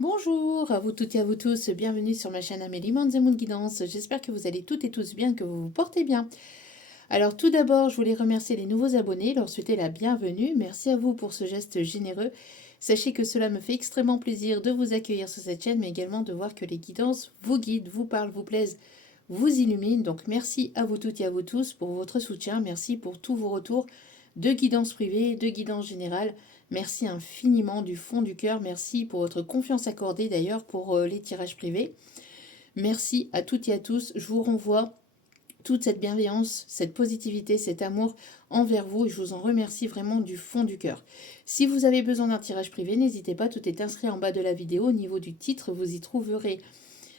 Bonjour à vous toutes et à vous tous, bienvenue sur ma chaîne Amélie Moon Guidance. J'espère que vous allez toutes et tous bien, que vous vous portez bien. Alors tout d'abord, je voulais remercier les nouveaux abonnés, leur souhaiter la bienvenue. Merci à vous pour ce geste généreux. Sachez que cela me fait extrêmement plaisir de vous accueillir sur cette chaîne, mais également de voir que les guidances vous guident, vous parlent, vous plaisent, vous illuminent. Donc merci à vous toutes et à vous tous pour votre soutien. Merci pour tous vos retours de guidance privée, de guidance générale. Merci infiniment du fond du cœur. Merci pour votre confiance accordée d'ailleurs pour les tirages privés. Merci à toutes et à tous. Je vous renvoie toute cette bienveillance, cette positivité, cet amour envers vous et je vous en remercie vraiment du fond du cœur. Si vous avez besoin d'un tirage privé, n'hésitez pas, tout est inscrit en bas de la vidéo. Au niveau du titre, vous y trouverez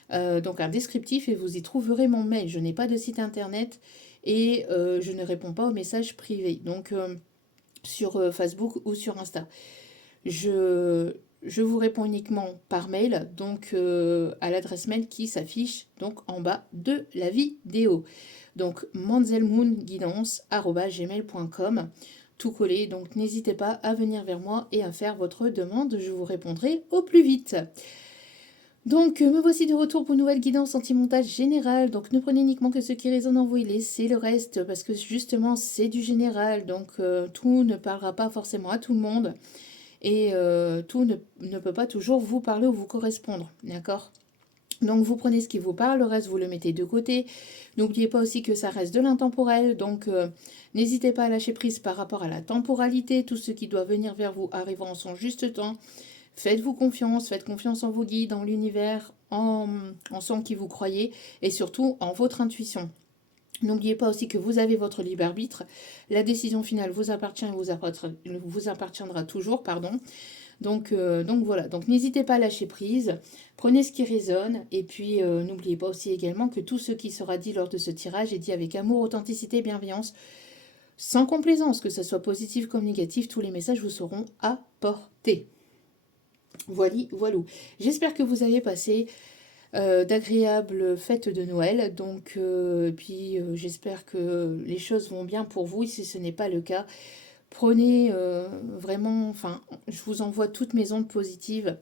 donc un descriptif et vous y trouverez mon mail. Je n'ai pas de site internet et je ne réponds pas aux messages privés. Donc sur Facebook ou sur Insta. Je vous réponds uniquement par mail, donc à l'adresse mail qui s'affiche donc en bas de la vidéo. Donc manzelmoonguidance@gmail.com, tout collé. Donc n'hésitez pas à venir vers moi et à faire votre demande, je vous répondrai au plus vite. Donc me voici de retour pour une nouvelle guidance anti-montage générale. Donc ne prenez uniquement que ce qui résonne en vous et laissez le reste parce que justement c'est du général. Donc tout ne parlera pas forcément à tout le monde et tout ne peut pas toujours vous parler ou vous correspondre. D'accord ? Donc vous prenez ce qui vous parle, le reste vous le mettez de côté. N'oubliez pas aussi que ça reste de l'intemporel, donc n'hésitez pas à lâcher prise par rapport à la temporalité. Tout ce qui doit venir vers vous arrivera en son juste temps. Faites-vous confiance, faites confiance en vos guides, en l'univers, en ce en qui vous croyez et surtout en votre intuition. N'oubliez pas aussi que vous avez votre libre arbitre. La décision finale vous appartient et vous appartiendra toujours, pardon. Donc voilà, donc n'hésitez pas à lâcher prise, prenez ce qui résonne, et puis n'oubliez pas aussi également que tout ce qui sera dit lors de ce tirage est dit avec amour, authenticité, bienveillance, sans complaisance, que ce soit positif comme négatif, tous les messages vous seront apportés. Voilou. J'espère que vous avez passé d'agréables fêtes de Noël, donc puis j'espère que les choses vont bien pour vous, si ce n'est pas le cas. Prenez vraiment, enfin, je vous envoie toutes mes ondes positives.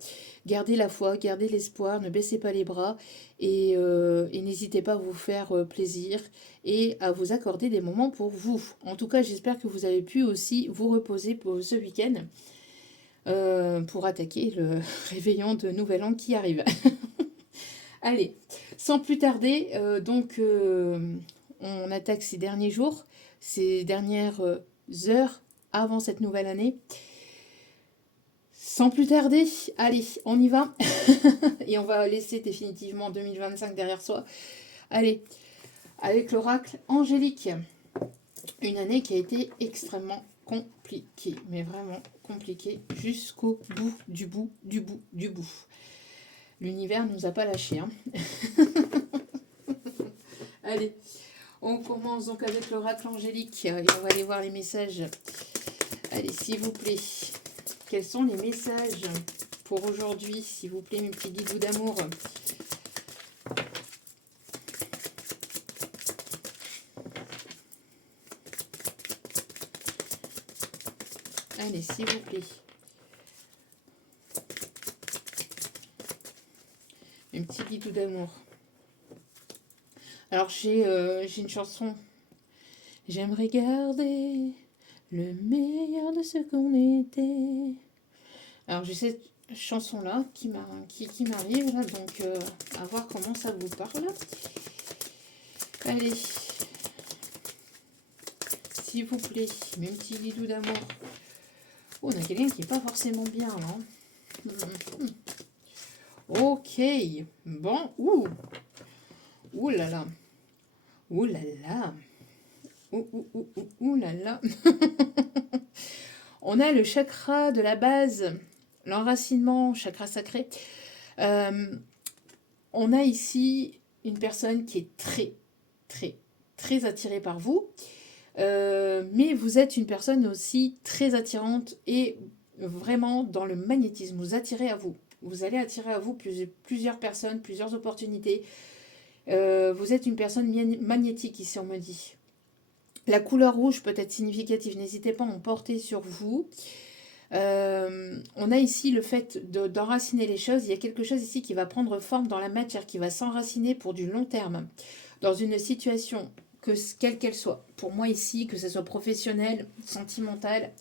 Gardez la foi, gardez l'espoir, ne baissez pas les bras et n'hésitez pas à vous faire plaisir et à vous accorder des moments pour vous. En tout cas, j'espère que vous avez pu aussi vous reposer pour ce week-end pour attaquer le réveillon de Nouvel An qui arrive. Allez, sans plus tarder, on attaque ces derniers jours, ces dernières heures avant cette nouvelle année. Sans plus tarder, allez, on y va. Et on va laisser définitivement 2025 derrière soi. Allez, avec l'oracle angélique. Une année qui a été extrêmement compliquée, mais vraiment compliquée jusqu'au bout du bout du bout du bout. L'univers ne nous a pas lâchés. Hein. Allez, on commence donc avec l'oracle angélique et on va aller voir les messages. Allez, s'il vous plaît, quels sont les messages pour aujourd'hui, s'il vous plaît, mes petits guides d'amour? Allez, s'il vous plaît. Mes petits guides d'amour. Alors, j'ai une chanson. J'aimerais garder le meilleur de ce qu'on était. Alors, j'ai cette chanson-là qui m'arrive, là, donc à voir comment ça vous parle. Allez, s'il vous plaît, mes petits guides d'amour. Oh, on a quelqu'un qui n'est pas forcément bien, là. Ok, bon, ouh là là, ouh là là, ouh là là. On a le chakra de la base, l'enracinement, chakra sacré. On a ici une personne qui est très attirée par vous. Mais vous êtes une personne aussi très attirante et vraiment dans le magnétisme. Vous attirez à vous. Vous allez attirer à vous plusieurs personnes, plusieurs opportunités. Vous êtes une personne magnétique ici, on me dit. La couleur rouge peut être significative. N'hésitez pas à en porter sur vous. On a ici le fait d'enraciner les choses. Il y a quelque chose ici qui va prendre forme dans la matière, qui va s'enraciner pour du long terme, dans une situation, quelle qu'elle soit. Pour moi ici, que ce soit professionnel, sentimental,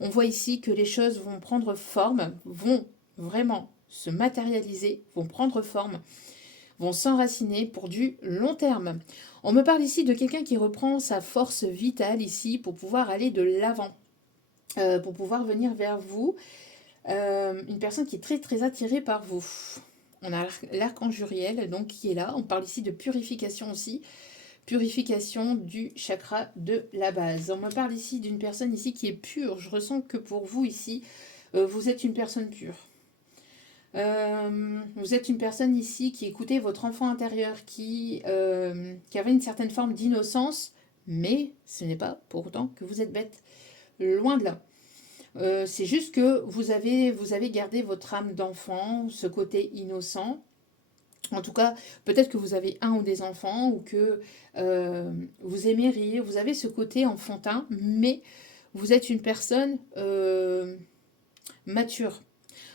on voit ici que les choses vont prendre forme, vont vraiment se matérialiser, vont prendre forme, vont s'enraciner pour du long terme. On me parle ici de quelqu'un qui reprend sa force vitale ici pour pouvoir aller de l'avant, pour pouvoir venir vers vous. Une personne qui est très très attirée par vous. On a l'archange Uriel donc qui est là. On parle ici de purification aussi. Purification du chakra de la base. On me parle ici d'une personne ici qui est pure. Je ressens que pour vous ici, vous êtes une personne pure. Vous êtes une personne ici qui écoutait votre enfant intérieur, qui avait une certaine forme d'innocence, mais ce n'est pas pour autant que vous êtes bête. Loin de là. C'est juste que vous avez gardé votre âme d'enfant, ce côté innocent. En tout cas, peut-être que vous avez un ou des enfants ou que vous aimez rire. Vous avez ce côté enfantin, mais vous êtes une personne mature.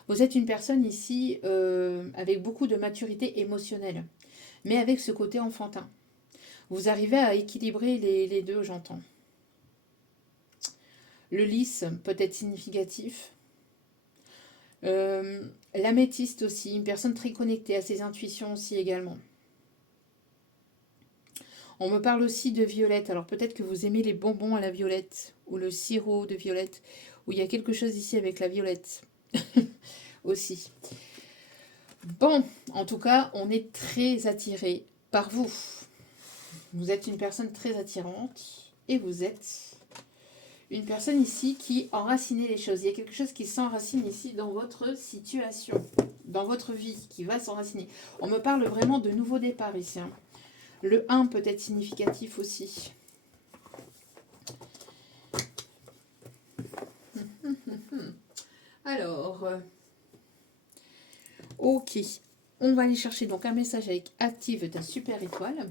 Vous êtes une personne ici avec beaucoup de maturité émotionnelle, mais avec ce côté enfantin. Vous arrivez à équilibrer les deux, j'entends. Le lys peut être significatif. L'améthyste aussi, une personne très connectée à ses intuitions aussi également. On me parle aussi de violette. Alors peut-être que vous aimez les bonbons à la violette ou le sirop de violette, ou il y a quelque chose ici avec la violette aussi. Bon, en tout cas, on est très attiré par vous. Vous êtes une personne très attirante et vous êtes une personne ici qui enracinait les choses. Il y a quelque chose qui s'enracine ici dans votre situation, dans votre vie, qui va s'enraciner. On me parle vraiment de nouveau départ ici. Hein. Le 1 peut être significatif aussi. Alors, ok. On va aller chercher donc un message avec active ta super étoile.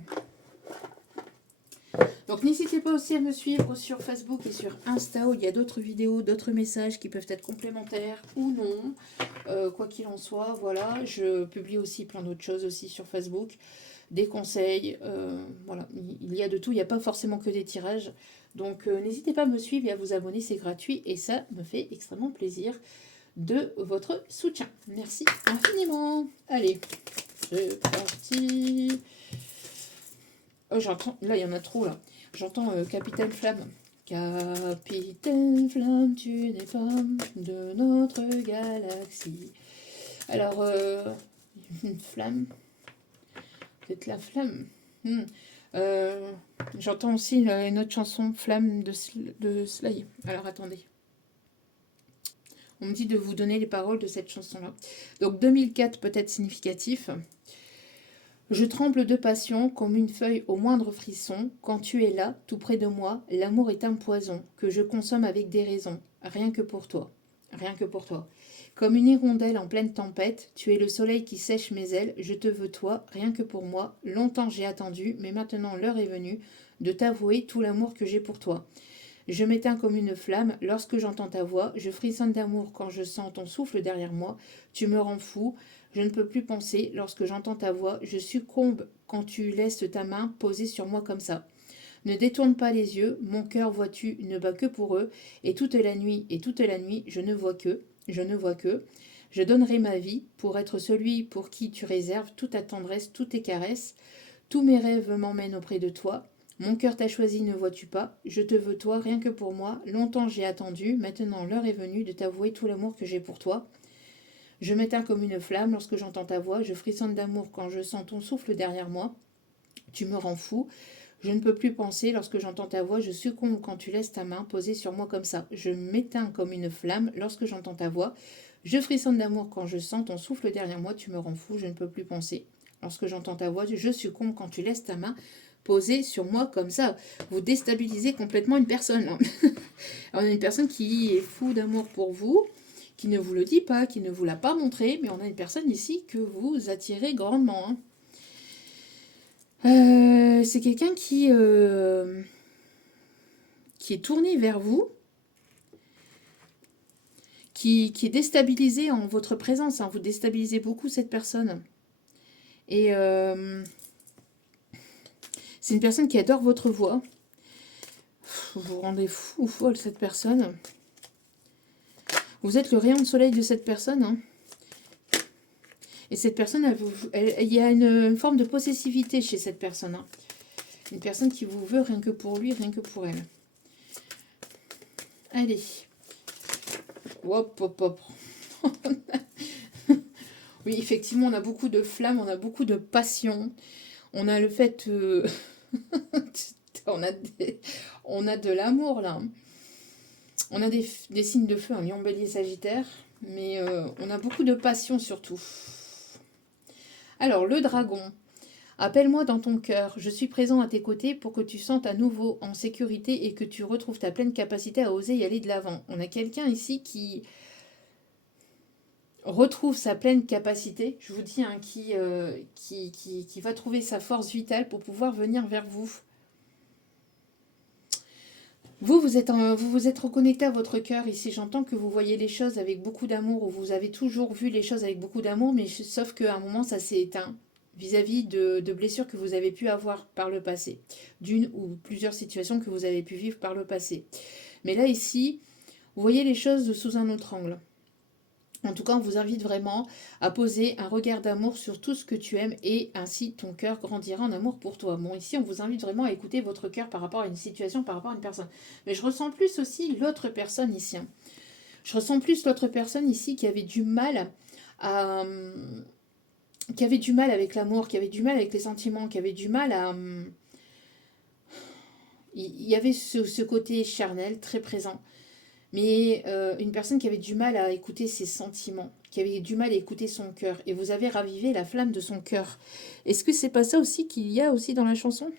Donc n'hésitez pas aussi à me suivre sur Facebook et sur Insta où il y a d'autres vidéos, d'autres messages qui peuvent être complémentaires ou non. Quoi qu'il en soit, voilà, je publie aussi plein d'autres choses aussi sur Facebook, des conseils, voilà, il y a de tout, il n'y a pas forcément que des tirages. Donc n'hésitez pas à me suivre et à vous abonner, c'est gratuit et ça me fait extrêmement plaisir de votre soutien. Merci infiniment. Allez, c'est parti. Oh, j'entends, là il y en a trop là. J'entends Capitaine Flamme. Capitaine Flamme, tu n'es pas de notre galaxie. Alors, une flamme. Peut-être la flamme. J'entends aussi une autre chanson, Flamme de Sly. Alors, attendez. On me dit de vous donner les paroles de cette chanson-là. Donc, 2004 peut être significatif. Je tremble de passion comme une feuille au moindre frisson. Quand tu es là, tout près de moi, l'amour est un poison que je consomme avec des raisons. Rien que pour toi. Rien que pour toi. Comme une hirondelle en pleine tempête, tu es le soleil qui sèche mes ailes. Je te veux toi, rien que pour moi. Longtemps j'ai attendu, mais maintenant l'heure est venue de t'avouer tout l'amour que j'ai pour toi. Je m'éteins comme une flamme lorsque j'entends ta voix. Je frissonne d'amour quand je sens ton souffle derrière moi. Tu me rends fou. Je ne peux plus penser lorsque j'entends ta voix. Je succombe quand tu laisses ta main posée sur moi comme ça. Ne détourne pas les yeux. Mon cœur, vois-tu, ne bat que pour eux. Et toute la nuit, je ne vois que. Je donnerai ma vie pour être celui pour qui tu réserves toute ta tendresse, toutes tes caresses. Tous mes rêves m'emmènent auprès de toi. Mon cœur t'a choisi, ne vois-tu pas? Je te veux toi, rien que pour moi. Longtemps j'ai attendu, maintenant l'heure est venue de t'avouer tout l'amour que j'ai pour toi. Je m'éteins comme une flamme lorsque j'entends ta voix, je frissonne d'amour quand je sens ton souffle derrière moi. Tu me rends fou. Je ne peux plus penser lorsque j'entends ta voix, je succombe quand tu laisses ta main posée sur moi comme ça. Je m'éteins comme une flamme lorsque j'entends ta voix. Je frissonne d'amour quand je sens ton souffle derrière moi, tu me rends fou, je ne peux plus penser. Lorsque j'entends ta voix, je succombe quand tu laisses ta main posée sur moi comme ça. Vous déstabilisez complètement une personne. On a une personne qui est fou d'amour pour vous, qui ne vous le dit pas, qui ne vous l'a pas montré, mais on a une personne ici que vous attirez grandement. C'est quelqu'un qui est tourné vers vous, qui est déstabilisé en votre présence. Hein. Vous déstabilisez beaucoup cette personne. Et c'est une personne qui adore votre voix. Vous vous rendez fou ou folle, cette personne. Vous êtes le rayon de soleil de cette personne. Hein. Et cette personne, il y a une forme de possessivité chez cette personne. Hein. Une personne qui vous veut rien que pour lui, rien que pour elle. Allez. Hop, hop, hop. Oui, effectivement, on a beaucoup de flammes, on a beaucoup de passion. On a le fait... on a de l'amour, là. On a des signes de feu, un lion, bélier, sagittaire. Mais on a beaucoup de passion, surtout. Alors, le dragon. Appelle-moi dans ton cœur. Je suis présent à tes côtés pour que tu sentes à nouveau en sécurité et que tu retrouves ta pleine capacité à oser y aller de l'avant. On a quelqu'un ici qui retrouve sa pleine capacité, je vous dis, hein, qui va trouver sa force vitale pour pouvoir venir vers vous. Vous vous êtes reconnecté à votre cœur. Ici, j'entends que vous voyez les choses avec beaucoup d'amour, ou vous avez toujours vu les choses avec beaucoup d'amour, mais sauf qu'à un moment, ça s'est éteint vis-à-vis de blessures que vous avez pu avoir par le passé, d'une ou plusieurs situations que vous avez pu vivre par le passé. Mais là, ici, vous voyez les choses sous un autre angle. En tout cas, on vous invite vraiment à poser un regard d'amour sur tout ce que tu aimes et ainsi ton cœur grandira en amour pour toi. Bon, ici, on vous invite vraiment à écouter votre cœur par rapport à une situation, par rapport à une personne. Mais je ressens plus aussi l'autre personne ici. Hein. Je ressens plus l'autre personne ici qui avait du mal à... qui avait du mal avec l'amour, qui avait du mal avec les sentiments, qui avait du mal à... Il y avait ce côté charnel très présent. Mais une personne qui avait du mal à écouter ses sentiments, qui avait du mal à écouter son cœur. Et vous avez ravivé la flamme de son cœur. Est-ce que c'est pas ça aussi qu'il y a aussi dans la chanson?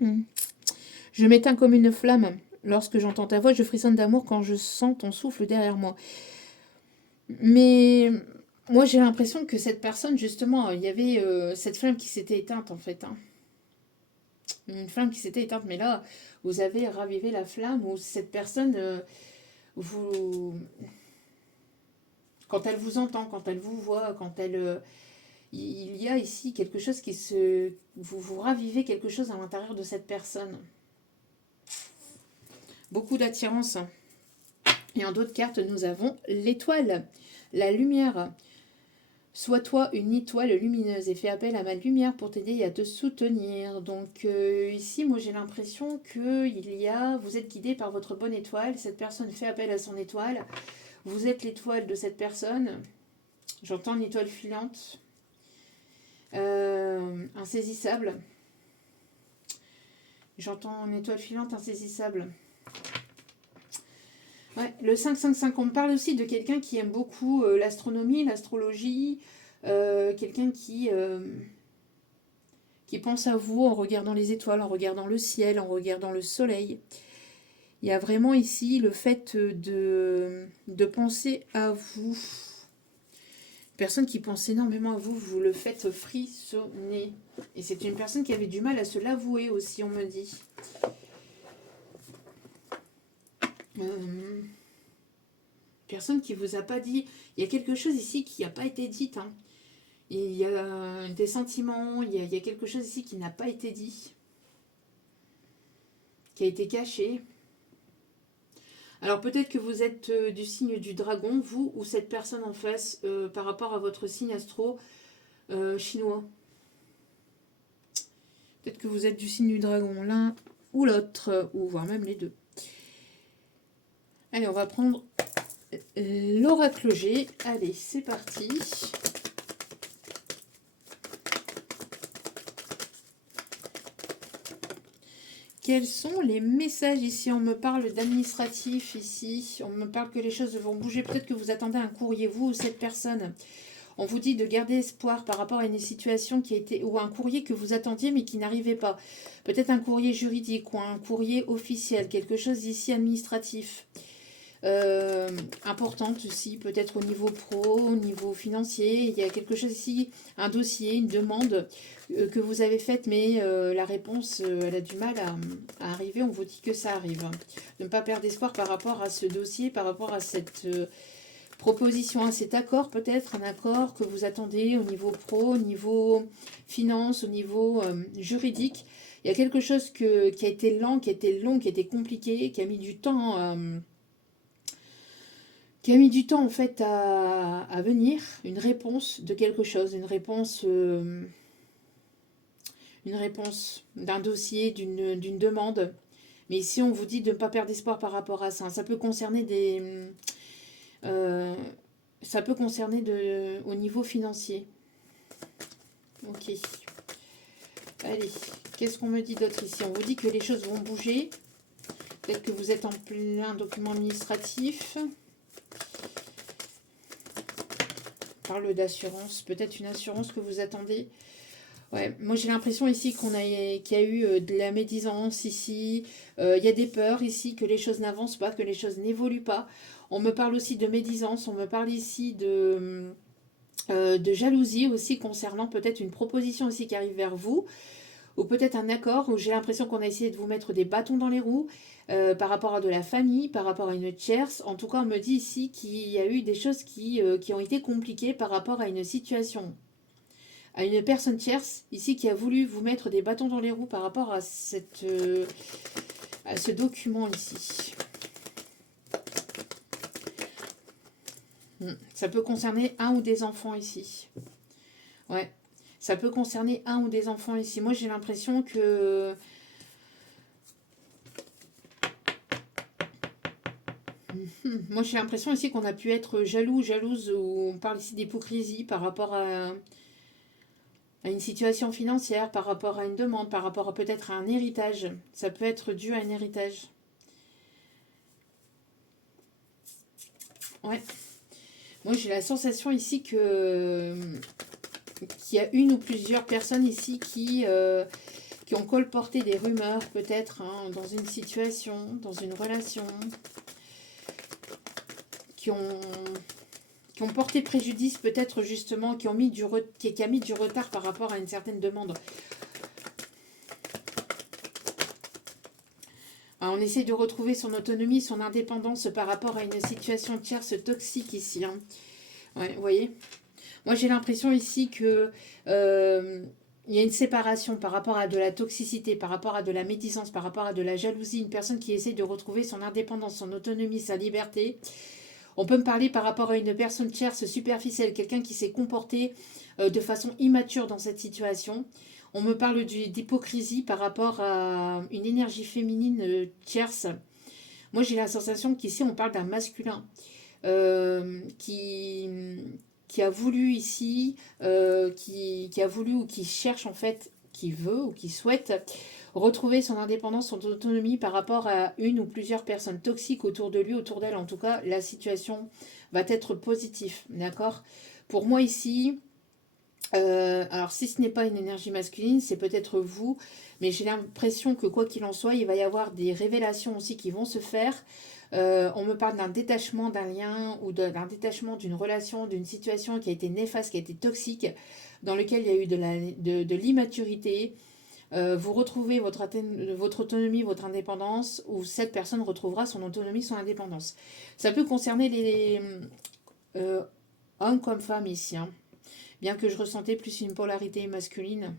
Je m'éteins comme une flamme. Lorsque j'entends ta voix, je frissonne d'amour quand je sens ton souffle derrière moi. Mais moi, j'ai l'impression que cette personne, justement, il y avait cette flamme qui s'était éteinte, en fait. Hein. Une flamme qui s'était éteinte. Mais là, vous avez ravivé la flamme où cette personne... quand elle vous entend, quand elle vous voit, quand elle... il y a ici quelque chose qui se... Vous ravivez quelque chose à l'intérieur de cette personne. Beaucoup d'attirance. Et en d'autres cartes, nous avons l'étoile, la lumière. Sois toi une étoile lumineuse et fais appel à ma lumière pour t'aider et à te soutenir. Donc ici, moi j'ai l'impression que vous êtes guidé par votre bonne étoile. Cette personne fait appel à son étoile. Vous êtes l'étoile de cette personne. J'entends une étoile filante. Insaisissable. J'entends une étoile filante insaisissable. Ouais, le 5-5-5, on me parle aussi de quelqu'un qui aime beaucoup l'astronomie, l'astrologie, quelqu'un qui pense à vous en regardant les étoiles, en regardant le ciel, en regardant le soleil. Il y a vraiment ici le fait de penser à vous. Une personne qui pense énormément à vous, vous le faites frissonner. Et c'est une personne qui avait du mal à se l'avouer aussi, on me dit. Personne qui vous a pas dit. Il y a quelque chose ici qui n'a pas été dit. Hein. Il y a des sentiments, il y a quelque chose ici qui n'a pas été dit. Qui a été caché. Alors peut-être que vous êtes du signe du dragon, vous ou cette personne en face, par rapport à votre signe astro chinois. Peut-être que vous êtes du signe du dragon, l'un ou l'autre, ou voire même les deux. Allez, on va prendre l'oracle G. Allez, c'est parti. Quels sont les messages ici? On me parle d'administratif ici. On me parle que les choses vont bouger. Peut-être que vous attendez un courrier, vous ou cette personne. On vous dit de garder espoir par rapport à une situation qui a été... ou un courrier que vous attendiez mais qui n'arrivait pas. Peut-être un courrier juridique ou un courrier officiel. Quelque chose ici administratif. importante aussi, peut-être au niveau pro, au niveau financier. Il y a quelque chose ici, un dossier, une demande que vous avez faite, mais la réponse, elle a du mal à arriver. On vous dit que ça arrive. Ne pas perdre espoir par rapport à ce dossier, par rapport à cette proposition, à cet accord, peut-être un accord que vous attendez au niveau pro, au niveau finance, au niveau juridique. Il y a quelque chose qui a été lent, qui a été long, qui a été compliqué, qui a mis du temps en fait à venir, une réponse de quelque chose, une réponse d'un dossier, d'une demande. Mais ici, on vous dit de ne pas perdre espoir par rapport à ça. Ça peut concerner ça peut concerner au niveau financier. Ok. Allez, qu'est-ce qu'on me dit d'autre ici? On vous dit que les choses vont bouger. Peut-être que vous êtes en plein document administratif. Parle d'assurance, peut-être une assurance que vous attendez. Ouais, moi j'ai l'impression ici qu'il y a eu de la médisance ici. Il y a des peurs ici que les choses n'avancent pas, que les choses n'évoluent pas. On me parle aussi de médisance, on me parle ici de jalousie aussi concernant peut-être une proposition aussi qui arrive vers vous. Ou peut-être un accord où j'ai l'impression qu'on a essayé de vous mettre des bâtons dans les roues par rapport à de la famille, par rapport à une tierce. En tout cas, on me dit ici qu'il y a eu des choses qui ont été compliquées par rapport à une situation, à une personne tierce ici qui a voulu vous mettre des bâtons dans les roues par rapport à ce document ici. Ça peut concerner un ou des enfants ici. Ouais. Ça peut concerner un ou des enfants ici. Moi, j'ai l'impression que... Moi, j'ai l'impression ici qu'on a pu être jaloux, jalouse, ou on parle ici d'hypocrisie par rapport à une situation financière, par rapport à une demande, par rapport à peut-être à un héritage. Ça peut être dû à un héritage. Ouais. Moi, j'ai la sensation ici qu'il y a une ou plusieurs personnes ici qui ont colporté des rumeurs, peut-être, hein, dans une situation, dans une relation, qui ont porté préjudice, peut-être justement, qui a mis du retard par rapport à une certaine demande. Alors, on essaie de retrouver son autonomie, son indépendance par rapport à une situation tierce toxique ici. Hein. Ouais, vous voyez ? Moi, j'ai l'impression ici que il y a une séparation par rapport à de la toxicité, par rapport à de la médisance, par rapport à de la jalousie. Une personne qui essaie de retrouver son indépendance, son autonomie, sa liberté. On peut me parler par rapport à une personne tierce superficielle, quelqu'un qui s'est comporté de façon immature dans cette situation. On me parle d'hypocrisie par rapport à une énergie féminine tierce. Moi, j'ai la sensation qu'ici, on parle d'un masculin qui a voulu ici, qui a voulu ou qui cherche en fait, qui veut ou qui souhaite retrouver son indépendance, son autonomie par rapport à une ou plusieurs personnes toxiques autour de lui, autour d'elle. En tout cas, la situation va être positive, d'accord? Pour moi ici, alors si ce n'est pas une énergie masculine, c'est peut-être vous, mais j'ai l'impression que quoi qu'il en soit, il va y avoir des révélations aussi qui vont se faire. On me parle d'un détachement d'un lien ou d'un détachement d'une relation, d'une situation qui a été néfaste, qui a été toxique, dans lequel il y a eu de l'immaturité. Vous retrouvez votre autonomie, votre indépendance, ou cette personne retrouvera son autonomie, son indépendance. Ça peut concerner les hommes comme femmes ici, hein. Bien que je ressentais plus une polarité masculine.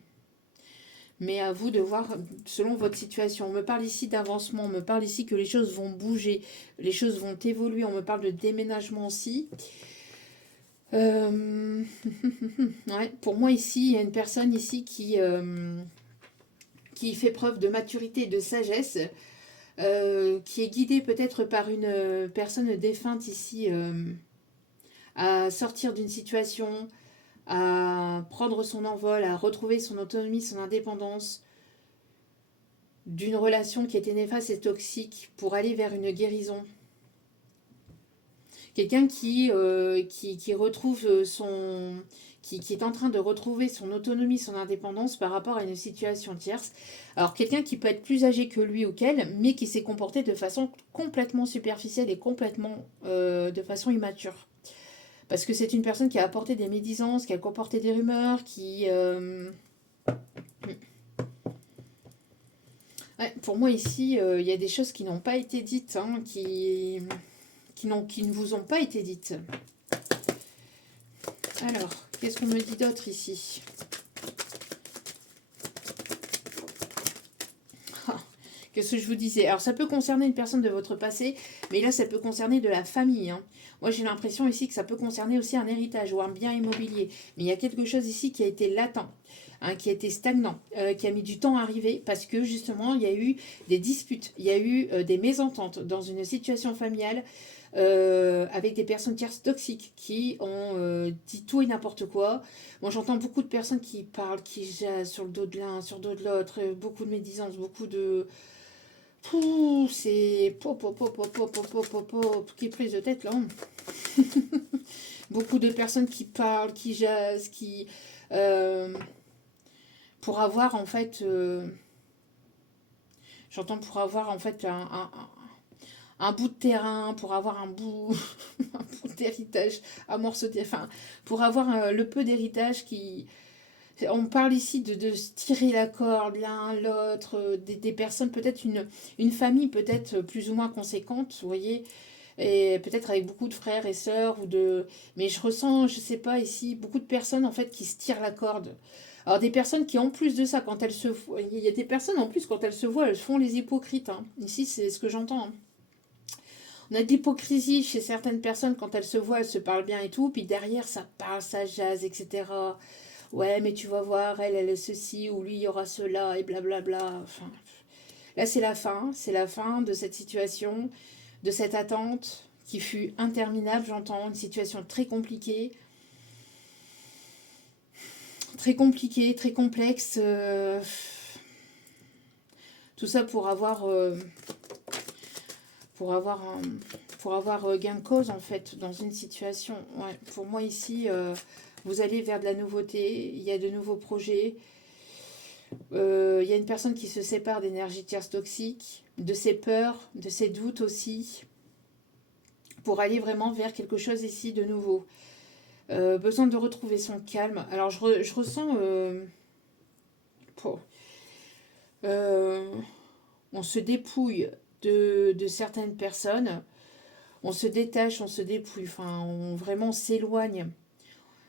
Mais à vous de voir selon votre situation. On me parle ici d'avancement, on me parle ici que les choses vont bouger, les choses vont évoluer, on me parle de déménagement aussi. Ouais, pour moi ici, il y a une personne ici qui fait preuve de maturité et de sagesse, qui est guidée peut-être par une personne défunte ici à sortir d'une situation, à prendre son envol, à retrouver son autonomie, son indépendance d'une relation qui était néfaste et toxique pour aller vers une guérison. Quelqu'un qui retrouve qui est en train de retrouver son autonomie, son indépendance par rapport à une situation tierce. Alors, quelqu'un qui peut être plus âgé que lui ou qu'elle, mais qui s'est comporté de façon complètement superficielle et complètement de façon immature. Parce que c'est une personne qui a apporté des médisances, qui a comporté des rumeurs, qui... Ouais, pour moi, ici, il y a des choses qui n'ont pas été dites, hein, qui ne vous ont pas été dites. Alors, qu'est-ce qu'on me dit d'autre ici? Qu'est-ce que je vous disais? Alors, ça peut concerner une personne de votre passé, mais là, ça peut concerner de la famille. Hein. Moi, j'ai l'impression ici que ça peut concerner aussi un héritage ou un bien immobilier. Mais il y a quelque chose ici qui a été latent, hein, qui a été stagnant, qui a mis du temps à arriver parce que, justement, il y a eu des disputes, il y a eu des mésententes dans une situation familiale avec des personnes tierces toxiques qui ont dit tout et n'importe quoi. Moi, j'entends beaucoup de personnes qui parlent, qui jasent sur le dos de l'un, sur le dos de l'autre, beaucoup de médisance, beaucoup de... Pouh, c'est qui est prise de tête là. Beaucoup de personnes qui parlent, qui jasent, qui pour avoir en fait j'entends pour avoir en fait un bout de terrain, pour avoir un bout, un bout d'héritage, un morceau de, enfin, pour avoir le peu d'héritage qui... On parle ici de se tirer la corde l'un l'autre, des personnes, peut-être une famille peut-être plus ou moins conséquente, vous voyez, et peut-être avec beaucoup de frères et sœurs, ou de... mais je ressens, je sais pas, ici, beaucoup de personnes en fait qui se tirent la corde. Alors des personnes qui en plus de ça, quand elles se voient, il y a des personnes en plus quand elles se voient, elles font les hypocrites. Hein. Ici, c'est ce que j'entends. Hein. On a de l'hypocrisie chez certaines personnes quand elles se voient, elles se parlent bien et tout, puis derrière ça parle, ça jase, etc. Ouais, mais tu vas voir, elle est ceci, ou lui, il y aura cela, et blablabla. Enfin, là, c'est la fin de cette situation, de cette attente qui fut interminable, j'entends, une situation très complexe. Tout ça pour avoir un, pour avoir gain de cause en fait dans une situation. Ouais, pour moi ici, vous allez vers de la nouveauté, il y a de nouveaux projets. Il y a une personne qui se sépare d'énergie tierce toxique, de ses peurs, de ses doutes aussi, pour aller vraiment vers quelque chose ici de nouveau. Besoin de retrouver son calme. Alors je ressens... Oh, on se dépouille de certaines personnes, on se détache, on se dépouille, enfin on vraiment s'éloigne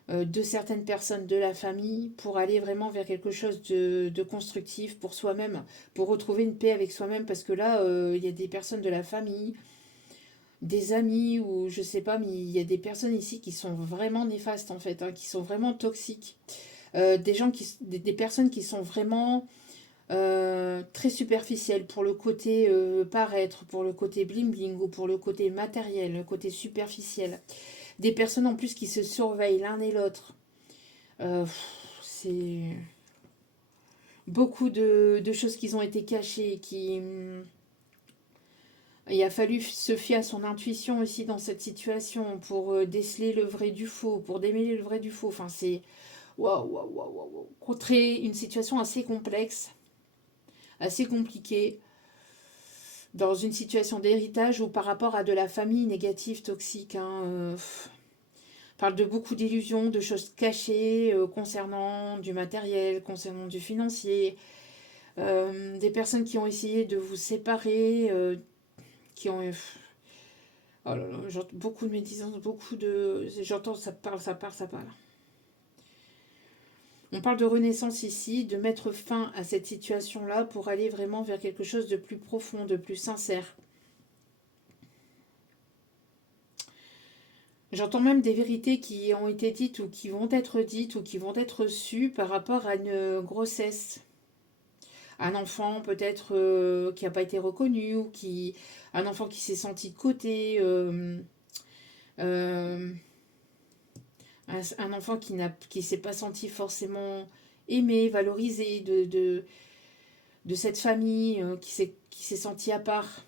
de certaines personnes de la famille pour aller vraiment vers quelque chose de constructif pour soi-même, pour retrouver une paix avec soi-même, parce que là, il y a des personnes de la famille, des amis, ou je sais pas, mais il y a des personnes ici qui sont vraiment néfastes en fait, hein, qui sont vraiment toxiques. Des personnes qui sont vraiment très superficielles pour le côté paraître, pour le côté bling bling ou pour le côté matériel, le côté superficiel. Des personnes en plus qui se surveillent l'un et l'autre. C'est beaucoup de choses qui ont été cachées, il a fallu se fier à son intuition aussi dans cette situation pour déceler le vrai du faux, pour démêler le vrai du faux. Enfin, c'est waouh, waouh, waouh, waouh. Contrer une situation assez complexe, assez compliquée, dans une situation d'héritage ou par rapport à de la famille négative, toxique. Hein, parle de beaucoup d'illusions, de choses cachées concernant du matériel, concernant du financier, des personnes qui ont essayé de vous séparer, qui ont... oh là là, j'entends beaucoup de médisance, beaucoup de... J'entends, ça parle, ça parle, ça parle. On parle de renaissance ici, de mettre fin à cette situation-là pour aller vraiment vers quelque chose de plus profond, de plus sincère. J'entends même des vérités qui ont été dites ou qui vont être dites ou qui vont être sues par rapport à une grossesse. Un enfant peut-être qui n'a pas été reconnu ou un enfant qui s'est senti de côté. Euh, un enfant qui s'est pas senti forcément aimé, valorisé de cette famille, qui s'est senti à part.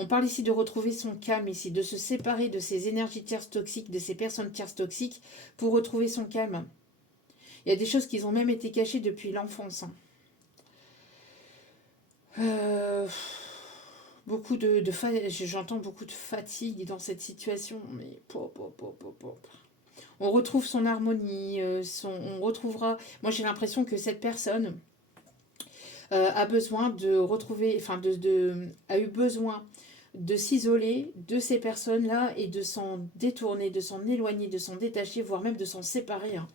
On parle ici de retrouver son calme, ici, de se séparer de ces énergies tierces toxiques, de ces personnes tierces toxiques, pour retrouver son calme. Il y a des choses qui ont même été cachées depuis l'enfance. Hein. Beaucoup j'entends beaucoup de fatigue dans cette situation, mais on retrouve son harmonie, on retrouvera. Moi, j'ai l'impression que cette personne a besoin de retrouver, enfin, a eu besoin de s'isoler de ces personnes-là et de s'en détourner, de s'en éloigner, de s'en détacher, voire même de s'en séparer, hein,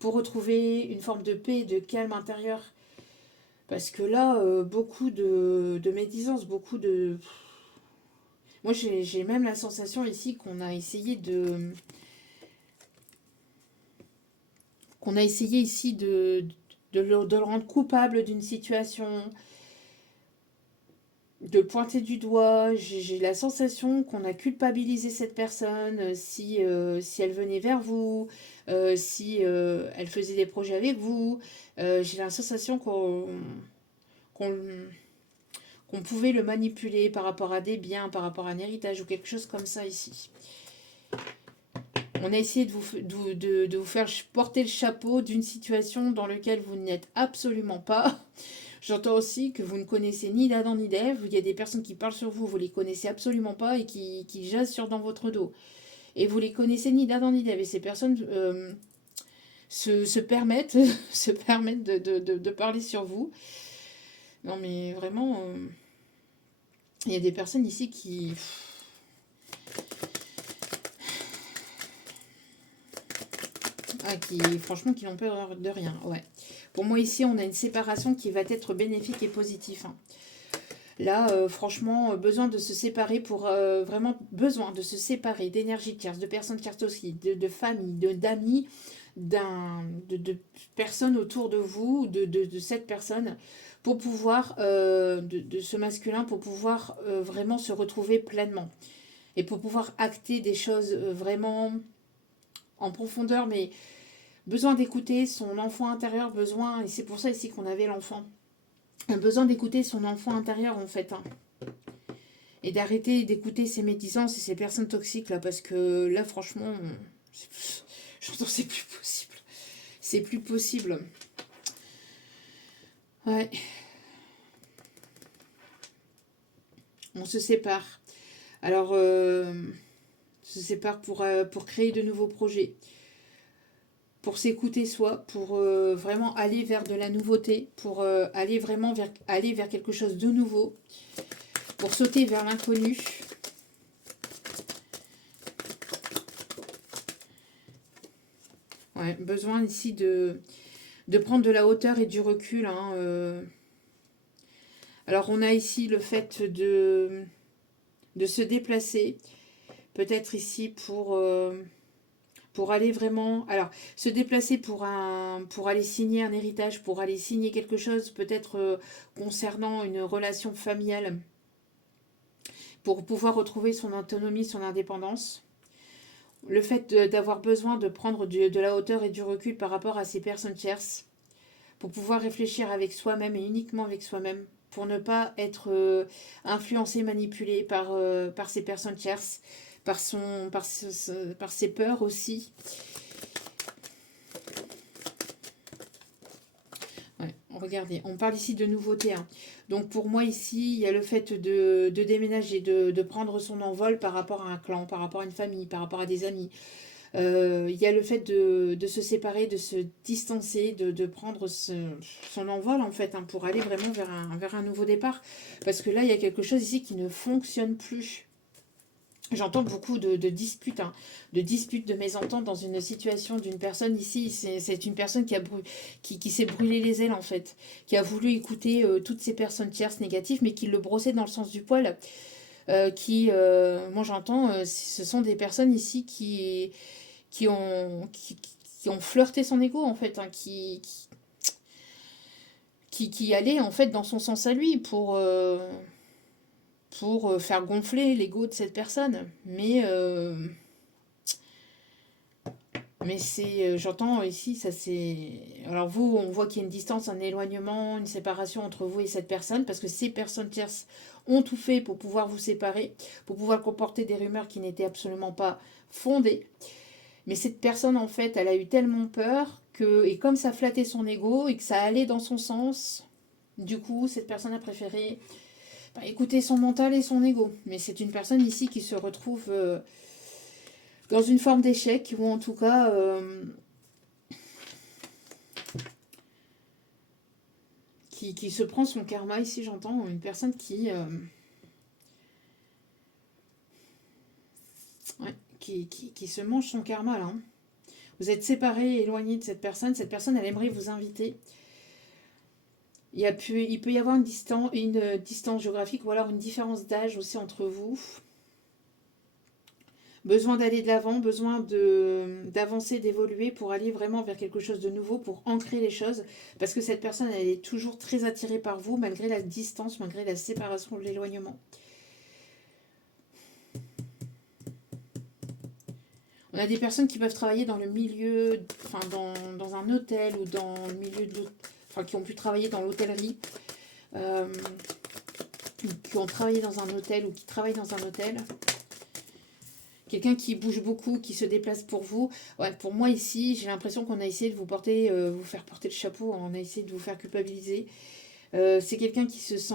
pour retrouver une forme de paix, de calme intérieur. Parce que là, beaucoup de médisance, beaucoup de... Moi, j'ai même la sensation ici qu'on a essayé de... Qu'on a essayé ici de le rendre coupable d'une situation, de pointer du doigt. J'ai la sensation qu'on a culpabilisé cette personne si elle venait vers vous, si elle faisait des projets avec vous. J'ai la sensation qu'on qu'on pouvait le manipuler par rapport à des biens, par rapport à un héritage ou quelque chose comme ça ici. On a essayé de vous faire porter le chapeau d'une situation dans laquelle vous n'êtes absolument pas. J'entends aussi que vous ne connaissez ni d'Adam ni d'Ève. Il y a des personnes qui parlent sur vous, vous les connaissez absolument pas et qui jasent dans votre dos. Et vous les connaissez ni d'Adam ni d'Ève. Et ces personnes se permettent, se permettent de parler sur vous. Non mais vraiment, il y a des personnes ici qui... franchement, qui n'ont peur de rien. Ouais. Pour moi, ici, on a une séparation qui va être bénéfique et positive. Hein. Là, franchement, besoin de se séparer pour... vraiment besoin de se séparer d'énergie tierce, de personnes tierces aussi, de famille, d'amis, de personnes autour de vous, de cette personne, pour pouvoir... de ce masculin, pour pouvoir vraiment se retrouver pleinement. Et pour pouvoir acter des choses vraiment en profondeur, mais... Besoin d'écouter son enfant intérieur, besoin, et c'est pour ça ici qu'on avait l'enfant, un besoin d'écouter son enfant intérieur en fait. Hein. Et d'arrêter d'écouter ces médisances et ces personnes toxiques là, parce que là franchement, j'entends c'est plus possible. C'est plus possible. Ouais. On se sépare. Alors, on se sépare pour créer de nouveaux projets. Pour s'écouter soi, pour vraiment aller vers de la nouveauté, pour aller vraiment aller vers quelque chose de nouveau, pour sauter vers l'inconnu. Ouais, besoin ici de prendre de la hauteur et du recul. Hein, Alors on a ici le fait de se déplacer, peut-être ici pour aller vraiment... Alors, se déplacer pour aller signer un héritage, pour aller signer quelque chose, peut-être concernant une relation familiale, pour pouvoir retrouver son autonomie, son indépendance. Le fait d'avoir besoin de prendre de la hauteur et du recul par rapport à ces personnes tierces, pour pouvoir réfléchir avec soi-même et uniquement avec soi-même, pour ne pas être influencé, manipulé par ces personnes tierces, par ses peurs aussi. Ouais, regardez, on parle ici de nouveauté. Hein. Donc pour moi ici, il y a le fait de déménager, de prendre son envol par rapport à un clan, par rapport à une famille, par rapport à des amis. Il y a le fait de se séparer, de se distancer, de prendre son envol en fait, hein, pour aller vraiment vers un nouveau départ. Parce que là, il y a quelque chose ici qui ne fonctionne plus. J'entends beaucoup de disputes, hein, de mésententes dans une situation d'une personne ici. C'est une personne qui s'est brûlé les ailes en fait, qui a voulu écouter toutes ces personnes tierces négatives, mais qui le brossait dans le sens du poil. Moi j'entends, ce sont des personnes ici qui ont flirté son ego en fait, hein, qui allaient en fait dans son sens à lui pour faire gonfler l'ego de cette personne. Mais mais c'est, j'entends ici, ça c'est... Alors vous, on voit qu'il y a une distance, un éloignement, une séparation entre vous et cette personne, parce que ces personnes tierces ont tout fait pour pouvoir vous séparer, pour pouvoir comporter des rumeurs qui n'étaient absolument pas fondées. Mais cette personne, en fait, elle a eu tellement peur que, et comme ça flattait son ego et que ça allait dans son sens, du coup, cette personne a préféré écouter son mental et son ego. Mais c'est une personne ici qui se retrouve dans une forme d'échec, ou en tout cas, qui se prend son karma ici, j'entends. Une personne qui se mange son karma, là. Hein. Vous êtes séparés, éloignés de cette personne. Cette personne, elle aimerait vous inviter. Il peut y avoir une distance géographique ou alors une différence d'âge aussi entre vous. Besoin d'aller de l'avant, besoin d'avancer, d'évoluer pour aller vraiment vers quelque chose de nouveau, pour ancrer les choses. Parce que cette personne, elle est toujours très attirée par vous, malgré la distance, malgré la séparation, l'éloignement. On a des personnes qui peuvent travailler dans le milieu, enfin dans un hôtel ou dans le milieu de l'hôtel, enfin qui ont pu travailler dans l'hôtellerie, qui ont travaillé dans un hôtel ou qui travaillent dans un hôtel. Quelqu'un qui bouge beaucoup, qui se déplace pour vous. Ouais, pour moi ici, j'ai l'impression qu'on a essayé de vous faire porter le chapeau, on a essayé de vous faire culpabiliser. C'est quelqu'un qui se sent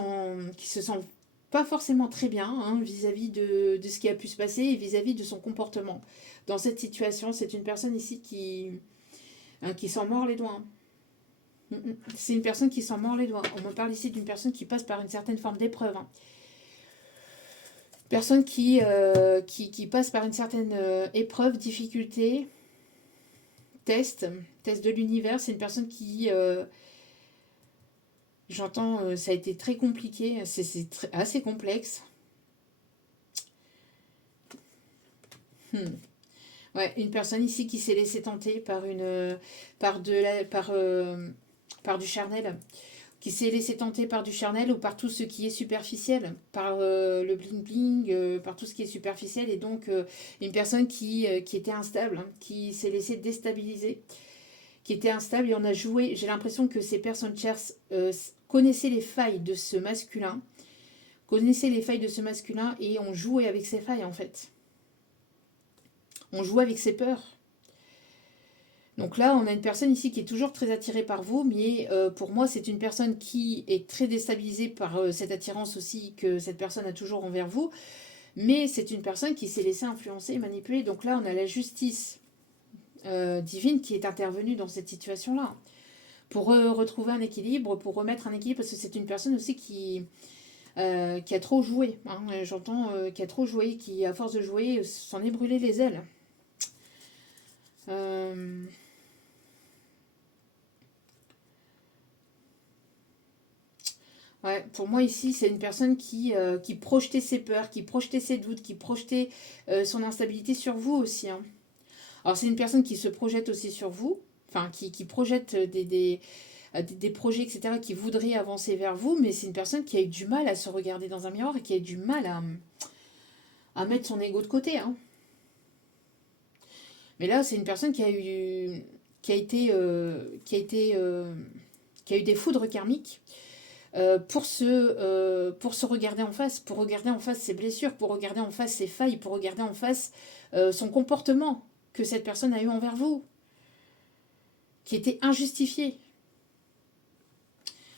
pas forcément très bien hein, vis-à-vis de ce qui a pu se passer et vis-à-vis de son comportement. Dans cette situation, c'est une personne ici qui s'en mord les doigts. C'est une personne qui s'en mord les doigts. On me parle ici d'une personne qui passe par une certaine forme d'épreuve. Hein. Personne qui passe par une certaine épreuve, difficulté, test de l'univers. C'est une personne qui... j'entends, ça a été très compliqué, c'est assez complexe. Ouais, une personne ici qui s'est laissée tenter par du charnel, qui s'est laissé tenter par du charnel ou par tout ce qui est superficiel, par le bling-bling, par tout ce qui est superficiel, et donc une personne qui était instable, hein, qui s'est laissée déstabiliser, qui était instable, et on a joué, j'ai l'impression que ces personnes tierces connaissaient les failles de ce masculin, et ont joué avec ces failles en fait. On joue avec ses peurs. Donc là, on a une personne ici qui est toujours très attirée par vous, mais pour moi, c'est une personne qui est très déstabilisée par cette attirance aussi que cette personne a toujours envers vous. Mais c'est une personne qui s'est laissée influencer et manipuler. Donc là, on a la justice divine qui est intervenue dans cette situation-là. Pour retrouver un équilibre, pour remettre un équilibre, parce que c'est une personne aussi qui a trop joué. Hein, j'entends qui a trop joué, qui, à force de jouer, s'en est brûlé les ailes. Ouais, pour moi ici, c'est une personne qui projetait ses peurs, qui projetait ses doutes, qui projetait son instabilité sur vous aussi. Hein. Alors c'est une personne qui se projette aussi sur vous, enfin qui projette des projets, etc., qui voudraient avancer vers vous, mais c'est une personne qui a eu du mal à se regarder dans un miroir et qui a eu du mal à mettre son ego de côté. Hein. Mais là, c'est une personne qui a eu des foudres karmiques pour se regarder en face, pour regarder en face ses blessures, pour regarder en face ses failles, pour regarder en face son comportement que cette personne a eu envers vous, qui était injustifié.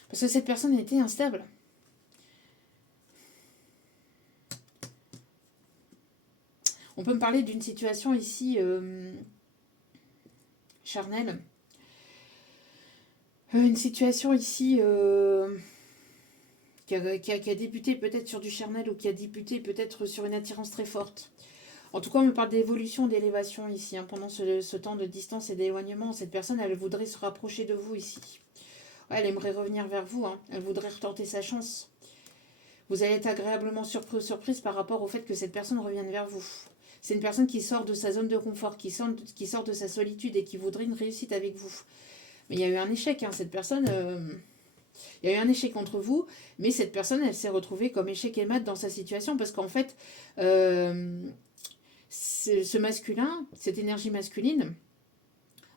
Parce que cette personne était instable. On peut me parler d'une situation ici charnelle. Une situation ici qui a débuté peut-être sur du charnel ou qui a débuté peut-être sur une attirance très forte. En tout cas, on me parle d'évolution, d'élévation ici. Hein, pendant ce temps de distance et d'éloignement, cette personne, elle voudrait se rapprocher de vous ici. Ouais, elle aimerait revenir vers vous. Hein, elle voudrait retenter sa chance. Vous allez être agréablement surprise par rapport au fait que cette personne revienne vers vous. C'est une personne qui sort de sa zone de confort, qui sort de sa solitude et qui voudrait une réussite avec vous. Mais il y a eu un échec, hein, cette personne... il y a eu un échec entre vous, mais cette personne, elle s'est retrouvée comme échec et mat dans sa situation parce qu'en fait, ce masculin, cette énergie masculine,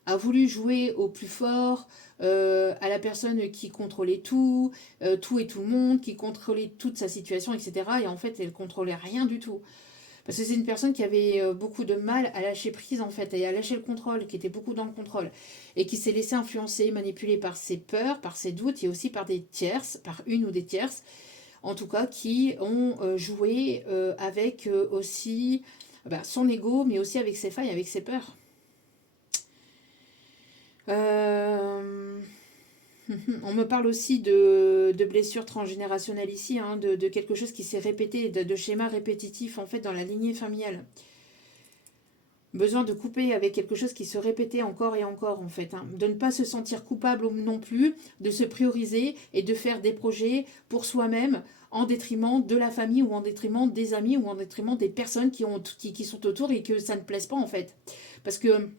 a voulu jouer au plus fort, à la personne qui contrôlait tout, tout et tout le monde, qui contrôlait toute sa situation, etc. Et en fait, elle contrôlait rien du tout. Parce que c'est une personne qui avait beaucoup de mal à lâcher prise, en fait, et à lâcher le contrôle, qui était beaucoup dans le contrôle, et qui s'est laissé influencer, manipuler par ses peurs, par ses doutes, et aussi par des tierces, par une ou des tierces, en tout cas, qui ont joué avec aussi son ego, mais aussi avec ses failles, avec ses peurs. On me parle aussi de blessures transgénérationnelles ici, hein, de quelque chose qui s'est répété, de schémas répétitifs en fait dans la lignée familiale. Besoin de couper avec quelque chose qui se répétait encore et encore en fait. Hein. De ne pas se sentir coupable non plus, de se prioriser et de faire des projets pour soi-même en détriment de la famille ou en détriment des amis ou en détriment des personnes qui sont autour et que ça ne plaise pas en fait. Parce que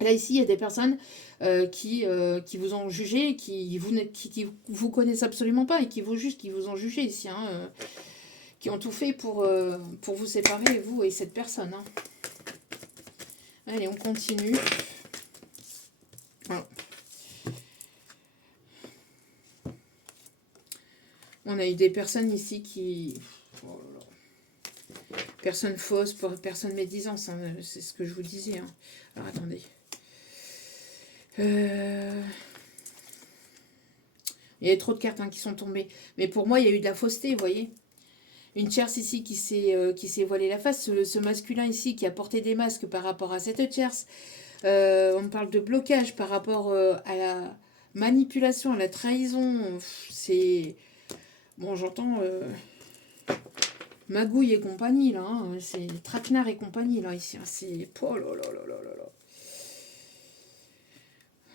là ici il y a des personnes qui vous ont jugé, qui vous connaissent absolument pas et qui vous jugent, qui vous ont jugé ici. Hein, qui ont tout fait pour vous séparer, vous et cette personne. Hein. Allez, on continue. Voilà. On a eu des personnes ici qui... Oh là là. Personnes fausses, personnes médisantes, hein, c'est ce que je vous disais. Hein. Alors, attendez. Il y a trop de cartes qui sont tombées. Mais pour moi, il y a eu de la fausseté, vous voyez. Une tierce ici qui s'est voilée la face. Ce masculin ici qui a porté des masques par rapport à cette tierce. On parle de blocage par rapport à la manipulation, à la trahison. C'est... Bon, j'entends Magouille et compagnie, là. Hein. C'est Traquenard et compagnie, là, ici. Hein. C'est... Oh là là là là là là.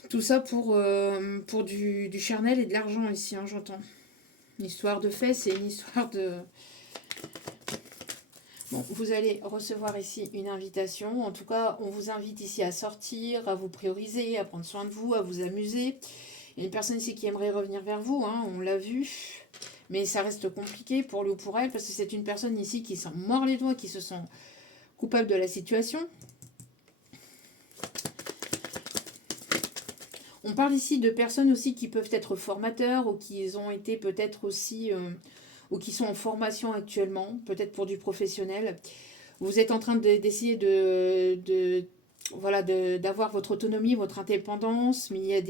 Tout ça pour du charnel et de l'argent, ici, hein, j'entends. Une histoire de fait, c'est une histoire de... Bon, vous allez recevoir ici une invitation. En tout cas, on vous invite ici à sortir, à vous prioriser, à prendre soin de vous, à vous amuser. Il y a une personne ici qui aimerait revenir vers vous, hein, on l'a vu. Mais ça reste compliqué pour lui ou pour elle, parce que c'est une personne ici qui s'en mord les doigts, qui se sent coupable de la situation. On parle ici de personnes aussi qui peuvent être formateurs ou qui ont été peut-être aussi... ou qui sont en formation actuellement, peut-être pour du professionnel. Vous êtes en train d'essayer d'avoir votre autonomie, votre indépendance, mais il y a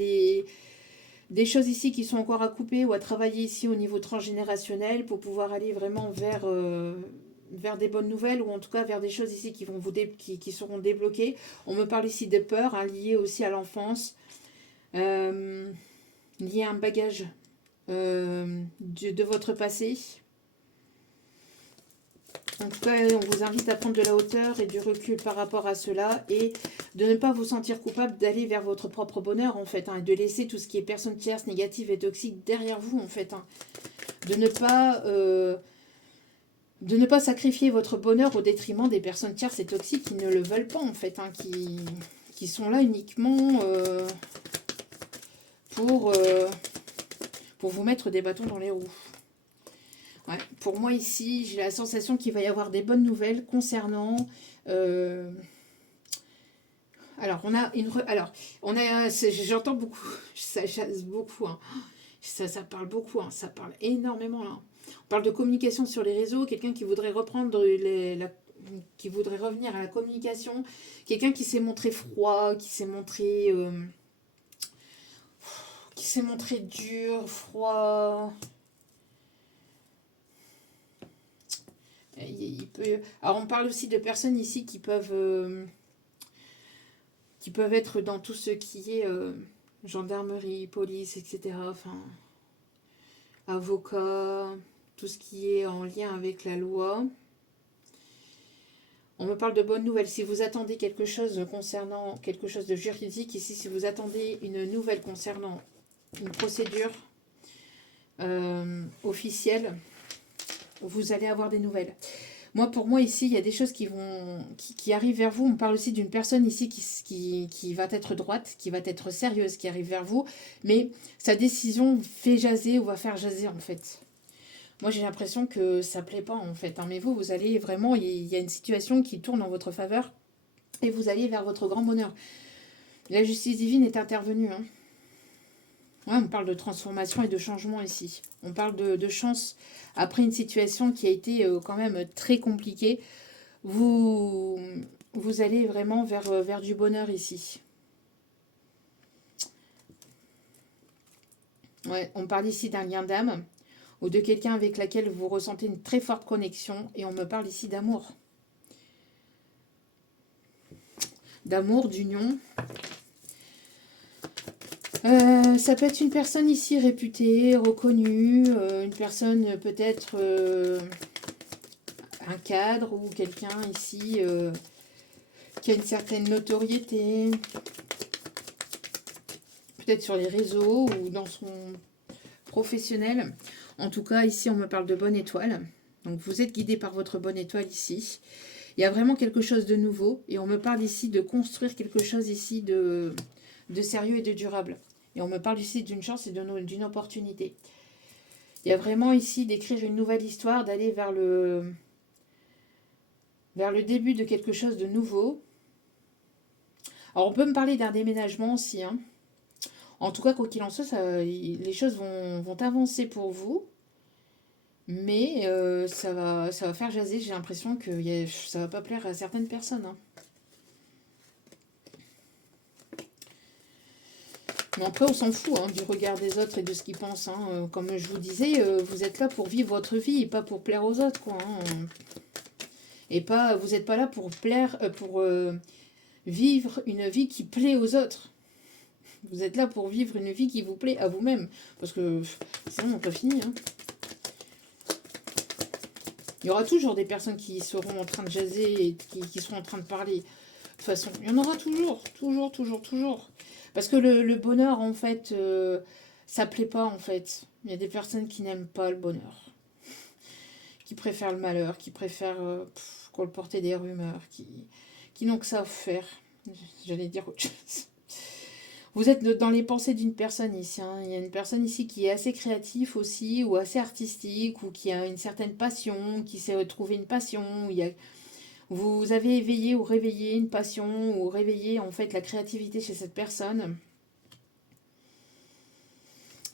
des choses ici qui sont encore à couper ou à travailler ici au niveau transgénérationnel pour pouvoir aller vraiment vers des bonnes nouvelles ou en tout cas vers des choses ici qui seront débloquées. On me parle ici de peurs hein, liées aussi à l'enfance, liées à un bagage de votre passé. En tout cas, on vous invite à prendre de la hauteur et du recul par rapport à cela et de ne pas vous sentir coupable d'aller vers votre propre bonheur en fait, hein, et de laisser tout ce qui est personne tierce, négative et toxique derrière vous en fait. Hein. De ne pas sacrifier votre bonheur au détriment des personnes tierces et toxiques qui ne le veulent pas en fait, hein, qui sont là uniquement pour vous mettre des bâtons dans les roues. Ouais, pour moi ici, j'ai la sensation qu'il va y avoir des bonnes nouvelles concernant... Alors, j'entends beaucoup, ça chasse beaucoup, hein. Ça parle beaucoup, hein, ça parle énormément là. On parle de communication sur les réseaux, quelqu'un qui voudrait reprendre qui voudrait revenir à la communication, quelqu'un qui s'est montré froid, qui s'est montré dur, froid. Alors on parle aussi de personnes ici qui peuvent être dans tout ce qui est gendarmerie, police, etc. Enfin, avocat, tout ce qui est en lien avec la loi. On me parle de bonnes nouvelles. Si vous attendez quelque chose concernant quelque chose de juridique, ici, si vous attendez une nouvelle concernant une procédure officielle, vous allez avoir des nouvelles. Pour moi, ici, il y a des choses qui arrivent vers vous. On parle aussi d'une personne ici qui va être droite, qui va être sérieuse, qui arrive vers vous. Mais sa décision fait jaser ou va faire jaser, en fait. Moi, j'ai l'impression que ça ne plaît pas, en fait. Hein. Mais vous allez vraiment... Il y a une situation qui tourne en votre faveur et vous allez vers votre grand bonheur. La justice divine est intervenue. Hein. Ouais, on parle de transformation et de changement ici. On parle de chance après une situation qui a été quand même très compliquée. Vous, vous allez vraiment vers du bonheur ici. Ouais, on parle ici d'un lien d'âme ou de quelqu'un avec laquelle vous ressentez une très forte connexion. Et on me parle ici d'amour. D'amour, d'union. Ça peut être une personne ici réputée, reconnue, une personne peut-être un cadre ou quelqu'un ici qui a une certaine notoriété, peut-être sur les réseaux ou dans son professionnel. En tout cas, ici, on me parle de bonne étoile. Donc, vous êtes guidé par votre bonne étoile ici. Il y a vraiment quelque chose de nouveau et on me parle ici de construire quelque chose ici de sérieux et de durable. Et on me parle ici d'une chance et d'une opportunité. Il y a vraiment ici d'écrire une nouvelle histoire, d'aller vers le début de quelque chose de nouveau. Alors on peut me parler d'un déménagement aussi. Hein. En tout cas, quoi qu'il en soit, les choses vont avancer pour vous. Mais ça va faire jaser. J'ai l'impression que ça ne va pas plaire à certaines personnes. Hein. Mais après, on s'en fout du regard des autres et de ce qu'ils pensent. Hein. Comme je vous disais, vous êtes là pour vivre votre vie et pas pour plaire aux autres. Quoi, hein. Et pas, vous n'êtes pas là pour vivre une vie qui plaît aux autres. Vous êtes là pour vivre une vie qui vous plaît à vous-même. Parce que sinon, on n'a pas fini. Hein. Il y aura toujours des personnes qui seront en train de jaser et qui seront en train de parler. De toute façon, il y en aura toujours. Toujours. Parce que le bonheur, en fait, ça plaît pas, en fait. Il y a des personnes qui n'aiment pas le bonheur. Qui préfèrent le malheur, qui préfèrent colporter des rumeurs, qui n'ont que ça à faire. J'allais dire autre chose. Vous êtes dans les pensées d'une personne ici. Hein. Il y a une personne ici qui est assez créative aussi, ou assez artistique, ou qui a une certaine passion, qui sait trouver une passion. Vous avez éveillé ou réveillé une passion, ou réveillé en fait la créativité chez cette personne.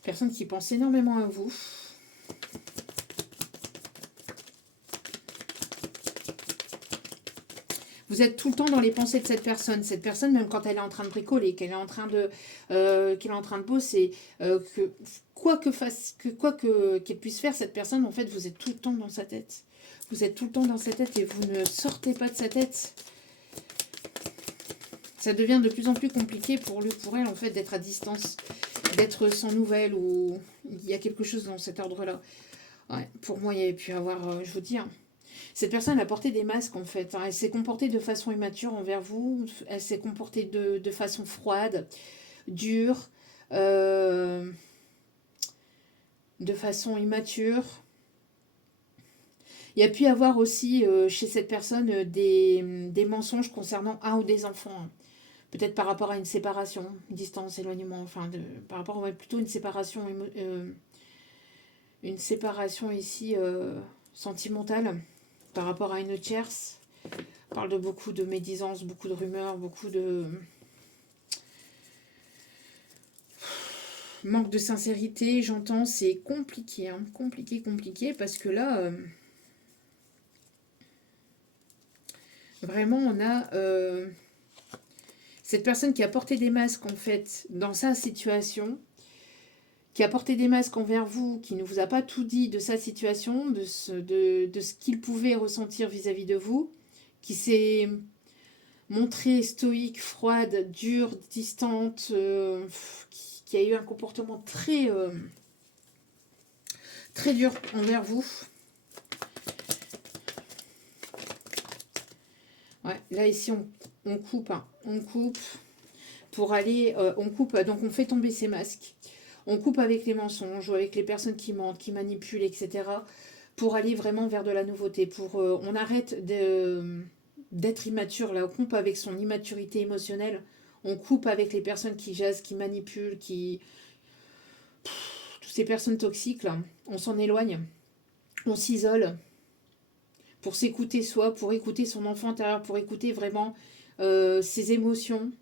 Personne qui pense énormément à vous. Vous êtes tout le temps dans les pensées de cette personne. Cette personne, même quand elle est en train de bricoler, qu'elle est en train de bosser, quoi qu'elle puisse faire, cette personne, en fait, vous êtes tout le temps dans sa tête. Vous êtes tout le temps dans sa tête et vous ne sortez pas de sa tête. Ça devient de plus en plus compliqué pour lui, pour elle, en fait, d'être à distance, d'être sans nouvelles, ou il y a quelque chose dans cet ordre-là. Ouais, pour moi, il y avait pu avoir, je vous dis, hein, cette personne a porté des masques en fait. Elle s'est comportée de façon immature envers vous. Elle s'est comportée de façon froide, dure, de façon immature. Il y a pu y avoir aussi chez cette personne des mensonges concernant un ou des enfants. Peut-être par rapport à une séparation, distance, éloignement, enfin par rapport plutôt une séparation ici sentimentale. Par rapport à une tierce, on parle de beaucoup de médisance, beaucoup de rumeurs, beaucoup de manque de sincérité, j'entends, c'est compliqué, hein, compliqué, parce que là, vraiment, on a cette personne qui a porté des masques, en fait, dans sa situation, qui a porté des masques envers vous, qui ne vous a pas tout dit de sa situation, de ce qu'il pouvait ressentir vis-à-vis de vous, qui s'est montrée stoïque, froide, dure, distante, qui a eu un comportement très dur envers vous. Ouais, là ici on coupe, hein, on coupe pour aller, on coupe, donc on fait tomber ces masques. On coupe avec les mensonges ou avec les personnes qui mentent, qui manipulent, etc. Pour aller vraiment vers de la nouveauté. On arrête d'être immature, là. On coupe avec son immaturité émotionnelle. On coupe avec les personnes qui jasent, qui manipulent, toutes ces personnes toxiques, là. On s'en éloigne. On s'isole. Pour s'écouter soi, pour écouter son enfant intérieur, pour écouter vraiment ses émotions.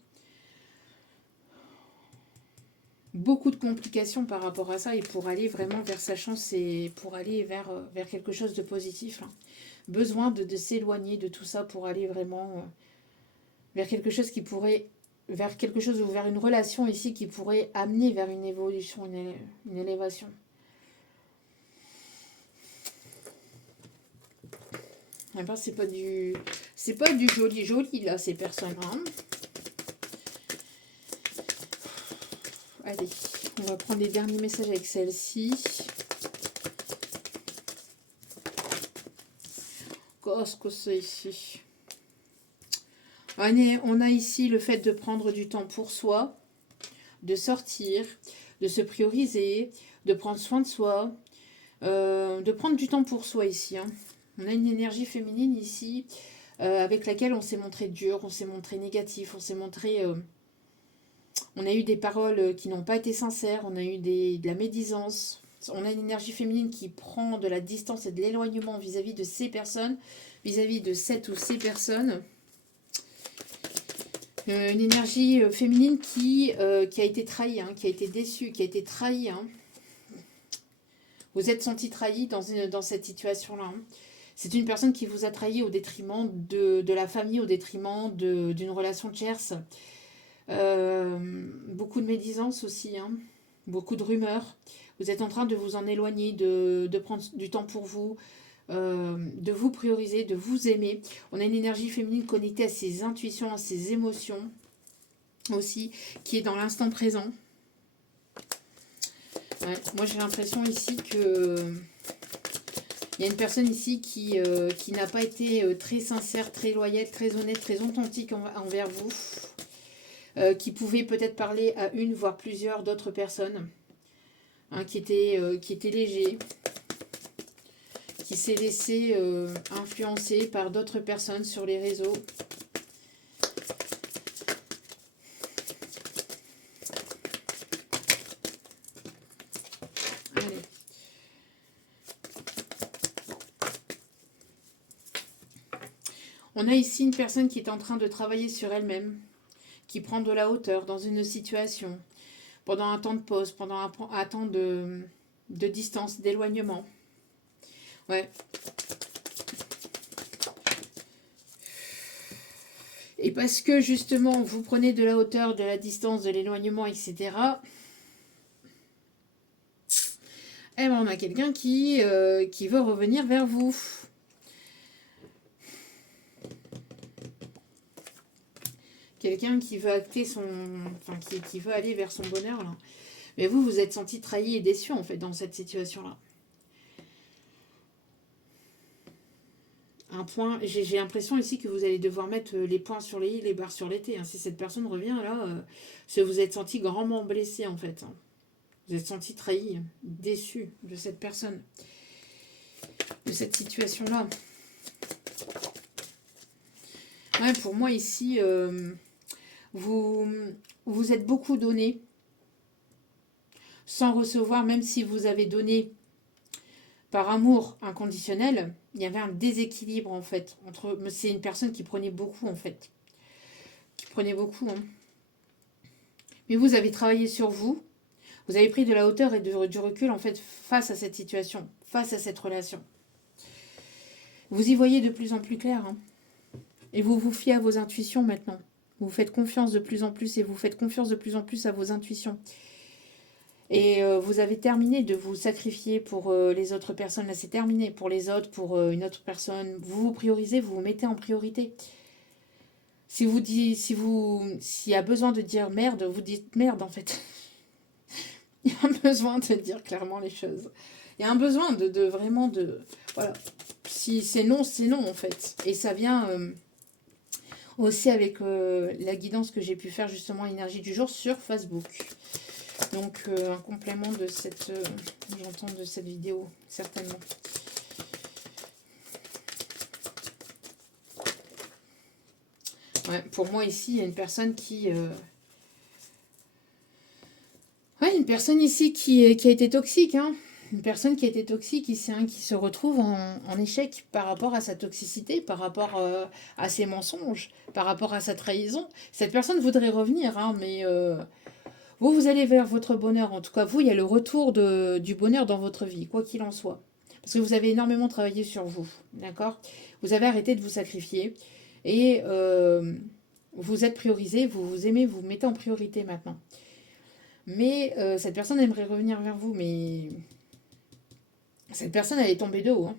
beaucoup de complications par rapport à ça et pour aller vraiment vers sa chance et pour aller vers quelque chose de positif. Là. Besoin de s'éloigner de tout ça pour aller vraiment vers quelque chose qui pourrait, vers quelque chose ou vers une relation ici qui pourrait amener vers une évolution, une élévation. Eh ben, c'est pas du joli là ces personnes. Hein. Allez, on va prendre les derniers messages avec celle-ci. Qu'est-ce que c'est ici? On a ici le fait de prendre du temps pour soi, de sortir, de se prioriser, de prendre soin de soi, de prendre du temps pour soi ici. Hein. On a une énergie féminine ici avec laquelle on s'est montré dur, on s'est montré négatif, on s'est montré... on a eu des paroles qui n'ont pas été sincères, on a eu de la médisance. On a une énergie féminine qui prend de la distance et de l'éloignement vis-à-vis de ces personnes, vis-à-vis de cette ou ces personnes. Une énergie féminine qui a été trahie, hein, qui a été déçue, qui a été trahie. Hein. Vous êtes senti trahi dans cette situation-là. Hein. C'est une personne qui vous a trahi au détriment de la famille, au détriment d'une relation tierce. Beaucoup de médisance aussi, hein. Beaucoup de rumeurs. Vous êtes en train de vous en éloigner, de prendre du temps pour vous, de vous prioriser, de vous aimer. On a une énergie féminine connectée à ses intuitions, à ses émotions aussi, qui est dans l'instant présent. Ouais, moi j'ai l'impression ici que il y a une personne ici qui n'a pas été très sincère, très loyale, très honnête, très authentique envers vous. Qui pouvait peut-être parler à une, voire plusieurs d'autres personnes. Hein, qui était léger. Qui s'est laissé influencer par d'autres personnes sur les réseaux. Allez. On a ici une personne qui est en train de travailler sur elle-même, qui prend de la hauteur dans une situation, pendant un temps de pause, pendant un temps de distance, d'éloignement. Ouais. Et parce que justement, vous prenez de la hauteur, de la distance, de l'éloignement, etc., eh ben on a quelqu'un qui veut revenir vers vous. Quelqu'un qui veut acter son... Enfin, qui veut aller vers son bonheur, là. Mais vous, vous êtes senti trahi et déçu, en fait, dans cette situation-là. Un point... J'ai l'impression ici que vous allez devoir mettre les points sur les i, les barres sur les t. Hein. Si cette personne revient, là, c'est que vous êtes senti grandement blessé, en fait. Hein. Vous êtes senti trahi, déçu de cette personne. De cette situation-là. Ouais, pour moi, ici... Vous êtes beaucoup donné sans recevoir, même si vous avez donné par amour inconditionnel, il y avait un déséquilibre en fait. C'est une personne qui prenait beaucoup en fait. Qui prenait beaucoup. Hein. Mais vous avez travaillé sur vous, vous avez pris de la hauteur et du recul en fait face à cette situation, face à cette relation. Vous y voyez de plus en plus clair. Hein. Et vous vous fiez à vos intuitions maintenant. Vous faites confiance de plus en plus et vous faites confiance de plus en plus à vos intuitions. Et vous avez terminé de vous sacrifier pour les autres personnes. Là, c'est terminé pour les autres, pour une autre personne. Vous vous priorisez, vous vous mettez en priorité. S'il y a besoin de dire merde, vous dites merde en fait. Il y a besoin de dire clairement les choses. Il y a un besoin de vraiment de... Voilà. Si c'est non en fait. Et ça vient... aussi avec la guidance que j'ai pu faire justement énergie du jour sur Facebook. Donc un complément de cette j'entends de cette vidéo certainement. Ouais, pour moi ici il y a une personne qui ouais, une personne ici qui a été toxique, hein. Une personne qui a été toxique ici, hein, qui se retrouve en échec par rapport à sa toxicité, par rapport à ses mensonges, par rapport à sa trahison. Cette personne voudrait revenir, hein, mais Vous allez vers votre bonheur. En tout cas, vous, il y a le retour du bonheur dans votre vie, quoi qu'il en soit. Parce que vous avez énormément travaillé sur vous, d'accord? Vous avez arrêté de vous sacrifier et vous êtes priorisé, vous vous aimez, vous vous mettez en priorité maintenant. Mais cette personne aimerait revenir vers vous, mais cette personne, elle est tombée de haut, hein.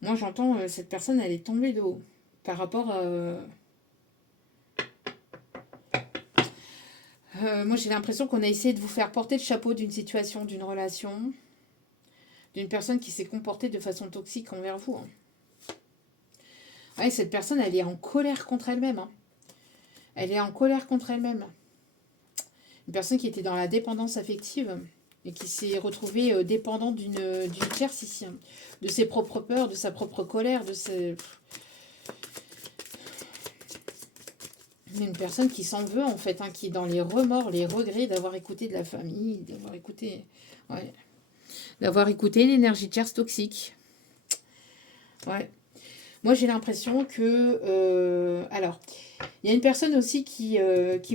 Moi, j'entends, cette personne, elle est tombée de haut par rapport à... moi, j'ai l'impression qu'on a essayé de vous faire porter le chapeau d'une situation, d'une relation, d'une personne qui s'est comportée de façon toxique envers vous, hein. Ouais, cette personne, elle est en colère contre elle-même, hein. Elle est en colère contre elle-même. Une personne qui était dans la dépendance affective et qui s'est retrouvée dépendante d'une tierce ici, hein. De ses propres peurs, de sa propre colère, de ses... Une personne qui s'en veut en fait, hein, qui est dans les remords, les regrets d'avoir écouté de la famille, d'avoir écouté... Ouais. D'avoir écouté l'énergie tierce toxique. Ouais. Moi, j'ai l'impression que... alors, il y a une personne aussi qui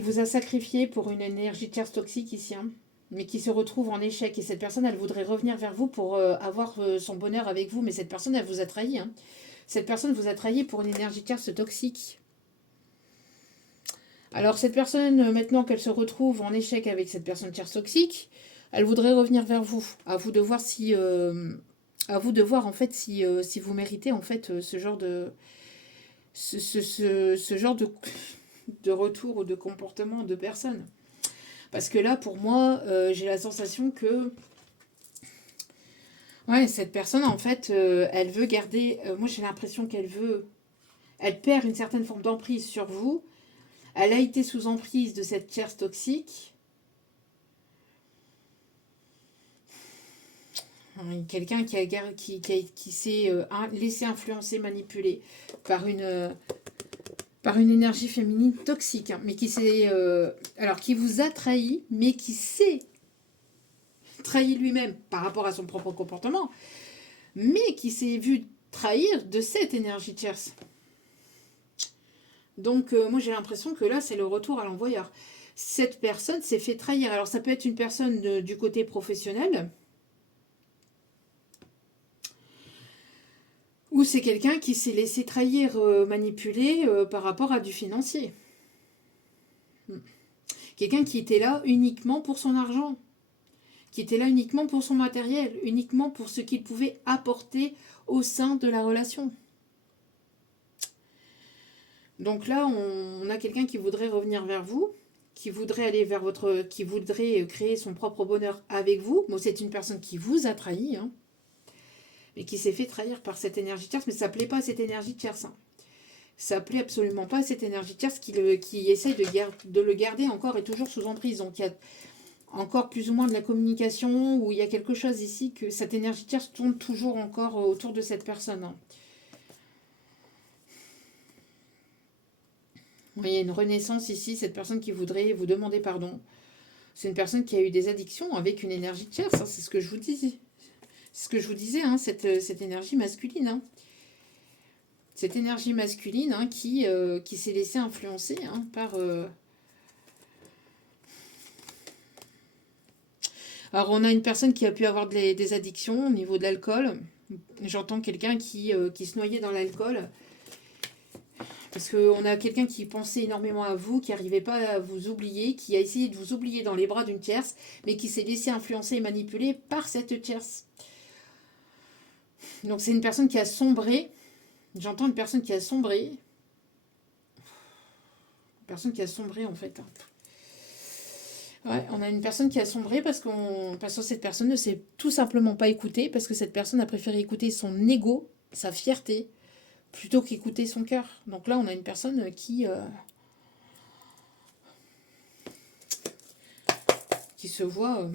vous a sacrifié pour une énergie tierce toxique ici, hein, mais qui se retrouve en échec. Et cette personne, elle voudrait revenir vers vous pour avoir son bonheur avec vous. Mais cette personne, elle vous a trahi, hein. Cette personne vous a trahi pour une énergie tierce toxique. Alors, cette personne, maintenant qu'elle se retrouve en échec avec cette personne tierce toxique, elle voudrait revenir vers vous. À vous de voir si... à vous de voir en fait si vous méritez en fait ce genre de ce genre de retour ou de comportement de personne. Parce que là, pour moi, j'ai la sensation que ouais, cette personne, en fait, elle veut garder... moi, j'ai l'impression qu'elle veut... Elle perd une certaine forme d'emprise sur vous. Elle a été sous emprise de cette tierce toxique. Quelqu'un qui s'est laissé influencer, manipuler par une énergie féminine toxique, hein, mais qui s'est... alors, qui vous a trahi, mais qui s'est trahi lui-même par rapport à son propre comportement, mais qui s'est vu trahir de cette énergie tierce. Donc, moi, j'ai l'impression que là, c'est le retour à l'envoyeur. Cette personne s'est fait trahir. Alors, ça peut être une personne du côté professionnel, ou c'est quelqu'un qui s'est laissé trahir, manipuler par rapport à du financier. Quelqu'un qui était là uniquement pour son argent, qui était là uniquement pour son matériel, uniquement pour ce qu'il pouvait apporter au sein de la relation. Donc là, on a quelqu'un qui voudrait revenir vers vous, qui voudrait aller vers qui voudrait créer son propre bonheur avec vous. Bon, c'est une personne qui vous a trahi, hein, mais qui s'est fait trahir par cette énergie tierce, mais ça ne plaît pas à cette énergie tierce, hein. Ça plaît absolument pas à cette énergie tierce qui essaye de le garder encore et toujours sous emprise. Donc il y a encore plus ou moins de la communication, où il y a quelque chose ici que cette énergie tierce tourne toujours encore autour de cette personne, hein. Vous voyez, une renaissance ici, cette personne qui voudrait vous demander pardon. C'est une personne qui a eu des addictions avec une énergie tierce, hein, c'est ce que je vous disais. C'est ce que je vous disais, hein, cette énergie masculine, hein. Cette énergie masculine, hein, qui s'est laissée influencer, hein, par... Alors, on a une personne qui a pu avoir des addictions au niveau de l'alcool. J'entends quelqu'un qui se noyait dans l'alcool. Parce qu'on a quelqu'un qui pensait énormément à vous, qui n'arrivait pas à vous oublier, qui a essayé de vous oublier dans les bras d'une tierce, mais qui s'est laissé influencer et manipuler par cette tierce. Donc c'est une personne qui a sombré. J'entends une personne qui a sombré. Une personne qui a sombré en fait. Ouais, on a une personne qui a sombré parce que cette personne ne s'est tout simplement pas écoutée, parce que cette personne a préféré écouter son ego, sa fierté, plutôt qu'écouter son cœur. Donc là, on a une personne qui se voit...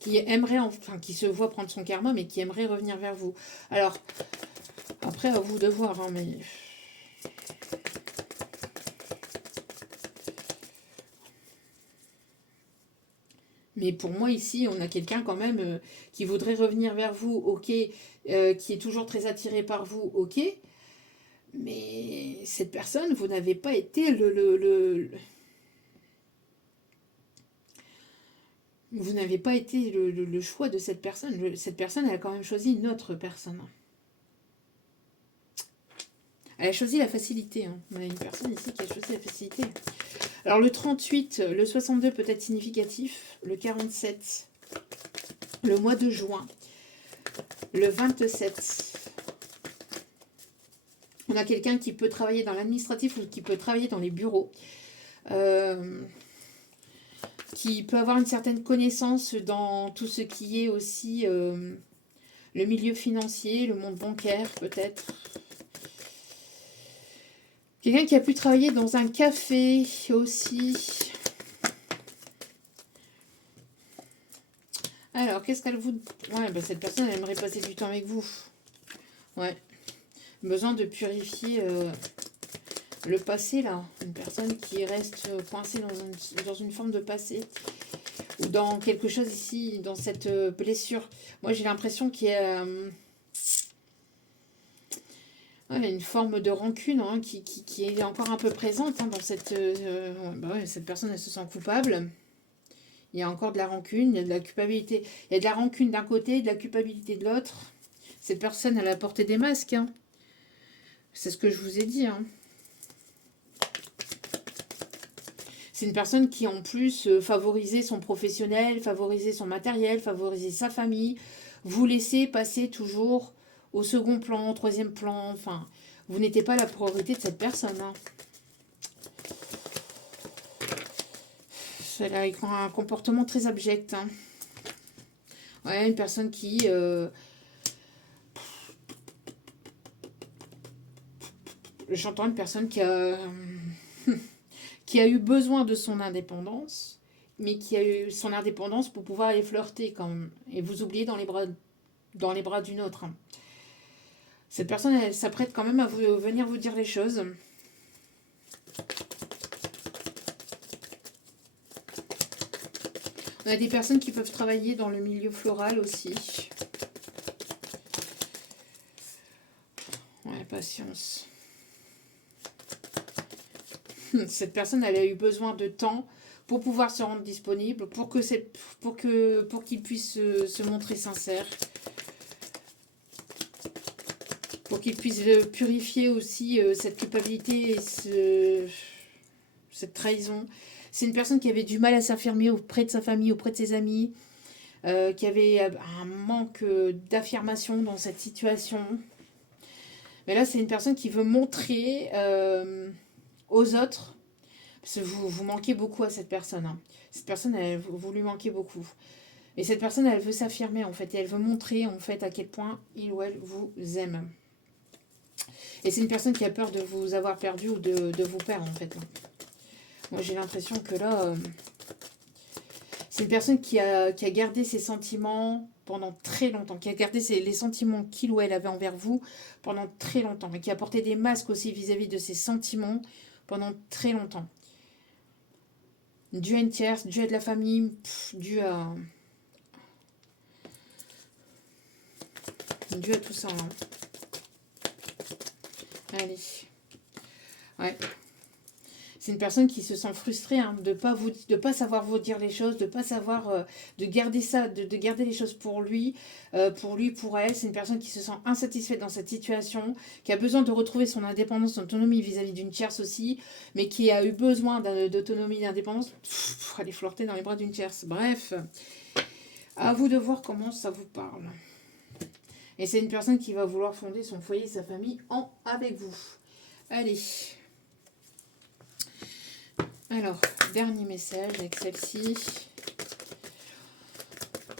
qui aimerait, enfin, qui se voit prendre son karma, mais qui aimerait revenir vers vous. Alors, après, à vous de voir, hein, mais... Mais pour moi, ici, on a quelqu'un quand même qui voudrait revenir vers vous, ok, qui est toujours très attiré par vous, ok, mais cette personne, vous n'avez pas été vous n'avez pas été le choix de cette personne. Cette personne, elle a quand même choisi une autre personne. Elle a choisi la facilité. Hein. On a une personne ici qui a choisi la facilité. Alors le 38, le 62 peut être significatif. Le 47, le mois de juin. Le 27, on a quelqu'un qui peut travailler dans l'administratif ou qui peut travailler dans les bureaux. Qui peut avoir une certaine connaissance dans tout ce qui est aussi le milieu financier, le monde bancaire peut-être. Quelqu'un qui a pu travailler dans un café aussi. Alors, qu'est-ce qu'elle vous... Ouais, bah, cette personne, elle aimerait passer du temps avec vous. Ouais. Besoin de purifier le passé, là. Une personne qui reste coincée dans une forme de passé. Ou dans quelque chose ici, dans cette blessure. Moi, j'ai l'impression qu'il y a... une forme de rancune hein, qui est encore un peu présente hein, dans cette... cette personne, elle se sent coupable. Il y a encore de la rancune, il y a de la culpabilité. Il y a de la rancune d'un côté, de la culpabilité de l'autre. Cette personne, elle a porté des masques. Hein. C'est ce que je vous ai dit. Hein. C'est une personne qui, en plus, favorisait son professionnel, favorisait son matériel, favorisait sa famille. Vous laissez passer toujours au second plan, au troisième plan. Enfin, vous n'étiez pas la priorité de cette personne. Hein. Elle a un comportement très abject. Hein. Ouais, une personne qui... J'entends une personne qui a... qui a eu besoin de son indépendance, mais qui a eu son indépendance pour pouvoir aller flirter quand même. Et vous oubliez dans les bras d'une autre. Hein. Cette personne, elle s'apprête quand même à venir vous dire les choses. On a des personnes qui peuvent travailler dans le milieu floral aussi. Ouais, patience. Cette personne, elle a eu besoin de temps pour pouvoir se rendre disponible, pour qu'il puisse se montrer sincère, pour qu'il puisse purifier aussi cette culpabilité et cette trahison. C'est une personne qui avait du mal à s'affirmer auprès de sa famille, auprès de ses amis, qui avait un manque d'affirmation dans cette situation. Mais là, c'est une personne qui veut montrer aux autres, parce que vous manquez beaucoup à cette personne. Hein. Cette personne, vous lui manquez beaucoup. Et cette personne, elle veut s'affirmer, en fait, et elle veut montrer, en fait, à quel point il ou elle vous aime. Et c'est une personne qui a peur de vous avoir perdu ou de vous perdre, en fait. Moi, j'ai l'impression que là, c'est une personne qui a gardé ses sentiments pendant très longtemps, qui a gardé les sentiments qu'il ou elle avait envers vous pendant très longtemps, mais qui a porté des masques aussi vis-à-vis de ses sentiments pendant très longtemps. Dû à une tierce, dû à de la famille, dû à tout ça. Hein. Allez. Ouais. C'est une personne qui se sent frustrée hein, de pas savoir vous dire les choses, de pas savoir de garder ça, de garder les choses pour lui, pour elle. C'est une personne qui se sent insatisfaite dans cette situation, qui a besoin de retrouver son indépendance, son autonomie vis-à-vis d'une tierce aussi, mais qui a eu besoin d'autonomie, d'indépendance pour aller flirter dans les bras d'une tierce. Bref, à vous de voir comment ça vous parle. Et c'est une personne qui va vouloir fonder son foyer, sa famille avec vous. Allez. Alors, dernier message avec celle-ci.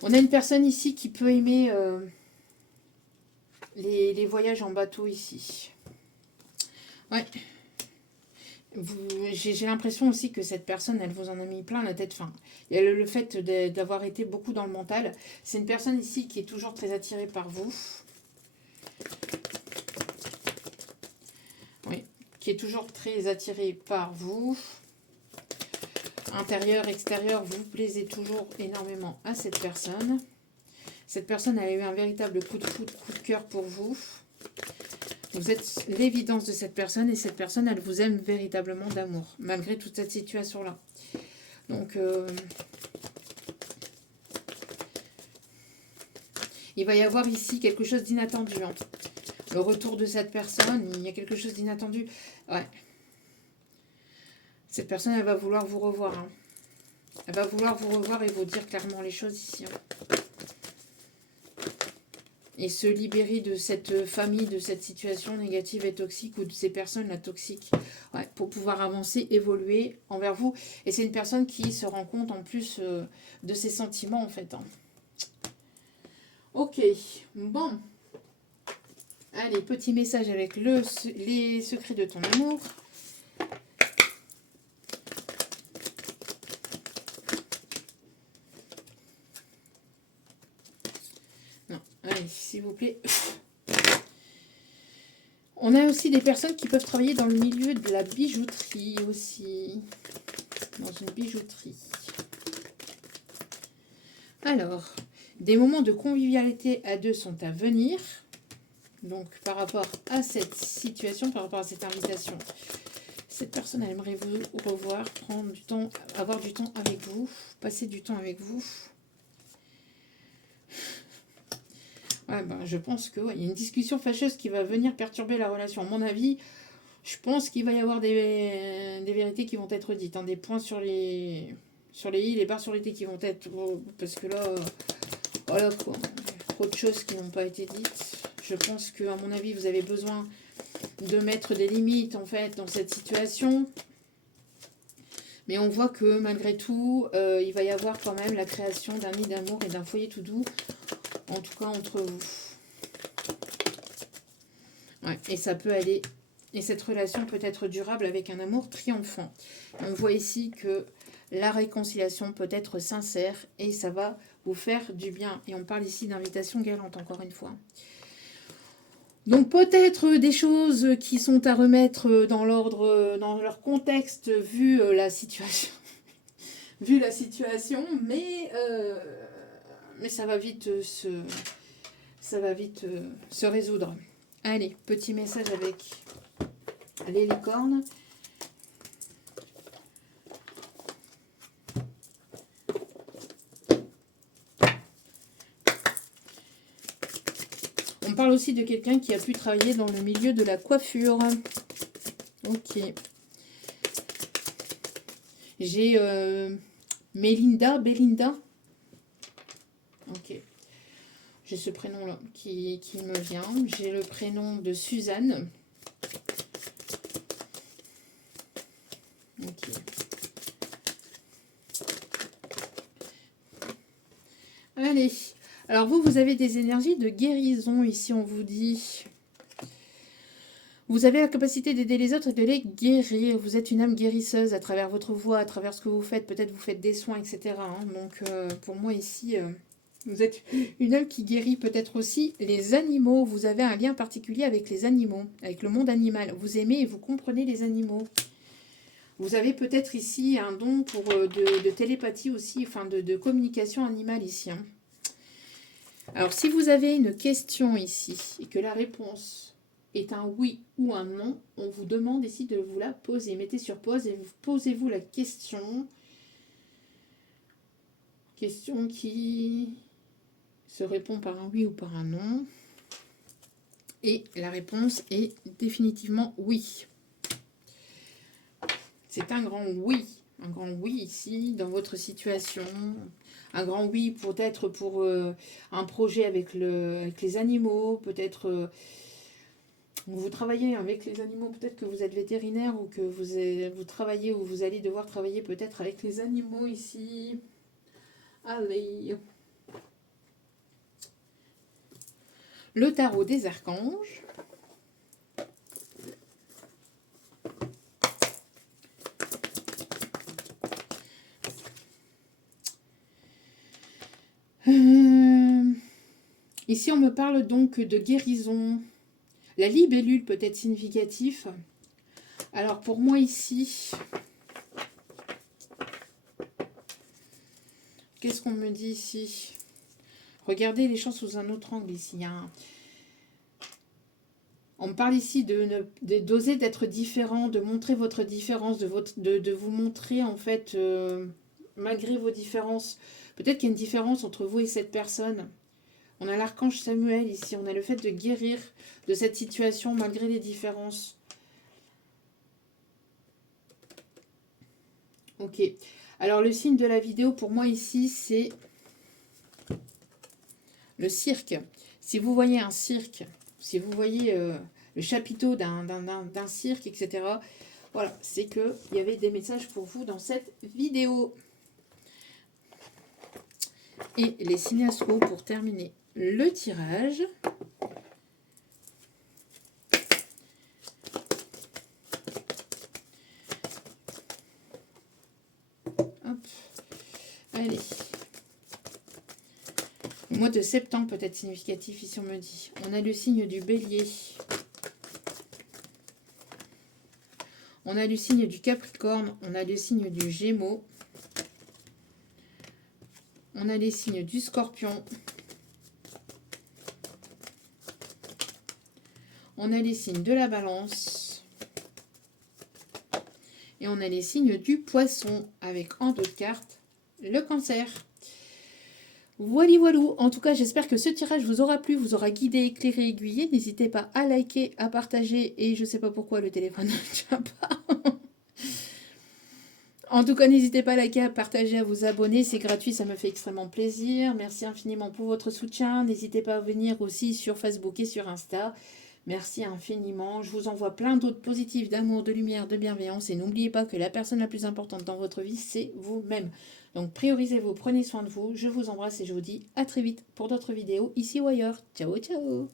On a une personne ici qui peut aimer les voyages en bateau ici. Ouais. J'ai l'impression aussi que cette personne, elle vous en a mis plein la tête. Enfin, il y a le fait d'avoir été beaucoup dans le mental. C'est une personne ici qui est toujours très attirée par vous. Oui, qui est toujours très attirée par vous. Intérieur, extérieur, vous plaisez toujours énormément à cette personne. Cette personne a eu un véritable coup de foudre, coup de cœur pour vous. Vous êtes l'évidence de cette personne et cette personne, elle vous aime véritablement d'amour, malgré toute cette situation-là. Donc, il va y avoir ici quelque chose d'inattendu. Hein. Le retour de cette personne, il y a quelque chose d'inattendu. Ouais. Cette personne, elle va vouloir vous revoir. Hein. Elle va vouloir vous revoir et vous dire clairement les choses ici. Hein. Et se libérer de cette famille, de cette situation négative et toxique ou de ces personnes-là toxiques. Ouais, pour pouvoir avancer, évoluer envers vous. Et c'est une personne qui se rend compte en plus de ses sentiments en fait. Hein. Ok, bon. Allez, petit message avec les secrets de ton amour. Non, allez, s'il vous plaît. On a aussi des personnes qui peuvent travailler dans le milieu de la bijouterie aussi. Dans une bijouterie. Alors, des moments de convivialité à deux sont à venir. Donc, par rapport à cette situation, par rapport à cette invitation, cette personne elle aimerait vous revoir, prendre du temps, avoir du temps avec vous, passer du temps avec vous. Ouais, ben, je pense qu'il y a une discussion fâcheuse qui va venir perturber la relation. À mon avis, je pense qu'il va y avoir des vérités qui vont être dites. Hein, des points sur les i, les barres sur les t qui vont être... parce que là, voilà quoi. Trop de choses qui n'ont pas été dites. Je pense qu'à mon avis, vous avez besoin de mettre des limites en fait dans cette situation. Mais on voit que malgré tout, il va y avoir quand même la création d'un nid d'amour et d'un foyer tout doux. En tout cas, entre vous. Ouais, et ça peut aller... Et cette relation peut être durable avec un amour triomphant. On voit ici que la réconciliation peut être sincère et ça va vous faire du bien. Et on parle ici d'invitation galante, encore une fois. Donc peut-être des choses qui sont à remettre dans l'ordre, dans leur contexte, vu la situation. Vu la situation, mais ça va vite se résoudre. Allez, petit message avec les licornes. On parle aussi de quelqu'un qui a pu travailler dans le milieu de la coiffure. Ok. J'ai Belinda. Ok. J'ai ce prénom-là qui me vient. J'ai le prénom de Suzanne. Ok. Allez. Alors vous avez des énergies de guérison ici, on vous dit. Vous avez la capacité d'aider les autres et de les guérir. Vous êtes une âme guérisseuse à travers votre voix, à travers ce que vous faites. Peut-être vous faites des soins, etc. Hein. Donc pour moi ici, vous êtes une âme qui guérit peut-être aussi les animaux. Vous avez un lien particulier avec les animaux, avec le monde animal. Vous aimez et vous comprenez les animaux. Vous avez peut-être ici un don pour de télépathie aussi, enfin de communication animale ici. Hein. Alors si vous avez une question ici et que la réponse est un oui ou un non, on vous demande ici de vous la poser. Mettez sur pause et posez-vous la question. Question qui se répond par un oui ou par un non. Et la réponse est définitivement oui. C'est un grand oui. Un grand oui ici dans votre situation. Un grand oui peut-être pour un projet avec les animaux. Peut-être... vous travaillez avec les animaux, peut-être que vous êtes vétérinaire ou que vous travaillez ou vous allez devoir travailler peut-être avec les animaux ici. Allez. Le tarot des archanges. Ici, on me parle donc de guérison. La libellule peut être significatif. Alors, pour moi ici, qu'est-ce qu'on me dit ici? Regardez les choses sous un autre angle ici. On me parle ici d'oser d'être différent, de montrer votre différence, de vous montrer en fait, malgré vos différences. Peut-être qu'il y a une différence entre vous et cette personne. On a l'archange Samuel ici, on a le fait de guérir de cette situation malgré les différences. Ok. Alors le signe de la vidéo pour moi ici, c'est le cirque. Si vous voyez un cirque, si vous voyez le chapiteau d'un cirque, etc., voilà, c'est qu'il y avait des messages pour vous dans cette vidéo. Et les signes astro pour terminer le tirage. Hop. Allez. Le mois de septembre peut être significatif ici, on me dit. On a le signe du bélier. On a le signe du capricorne. On a le signe du gémeaux. On a les signes du scorpion. On a les signes de la balance. Et on a les signes du poisson avec en d'autres cartes le cancer. Voilà, voilà. En tout cas, j'espère que ce tirage vous aura plu, vous aura guidé, éclairé, aiguillé. N'hésitez pas à liker, à partager. Et je ne sais pas pourquoi le téléphone ne tient pas. En tout cas, n'hésitez pas à liker, à partager, à vous abonner. C'est gratuit, ça me fait extrêmement plaisir. Merci infiniment pour votre soutien. N'hésitez pas à venir aussi sur Facebook et sur Insta. Merci infiniment. Je vous envoie plein d'autres positifs d'amour, de lumière, de bienveillance. Et n'oubliez pas que la personne la plus importante dans votre vie, c'est vous-même. Donc priorisez-vous, prenez soin de vous. Je vous embrasse et je vous dis à très vite pour d'autres vidéos ici ou ailleurs. Ciao, ciao!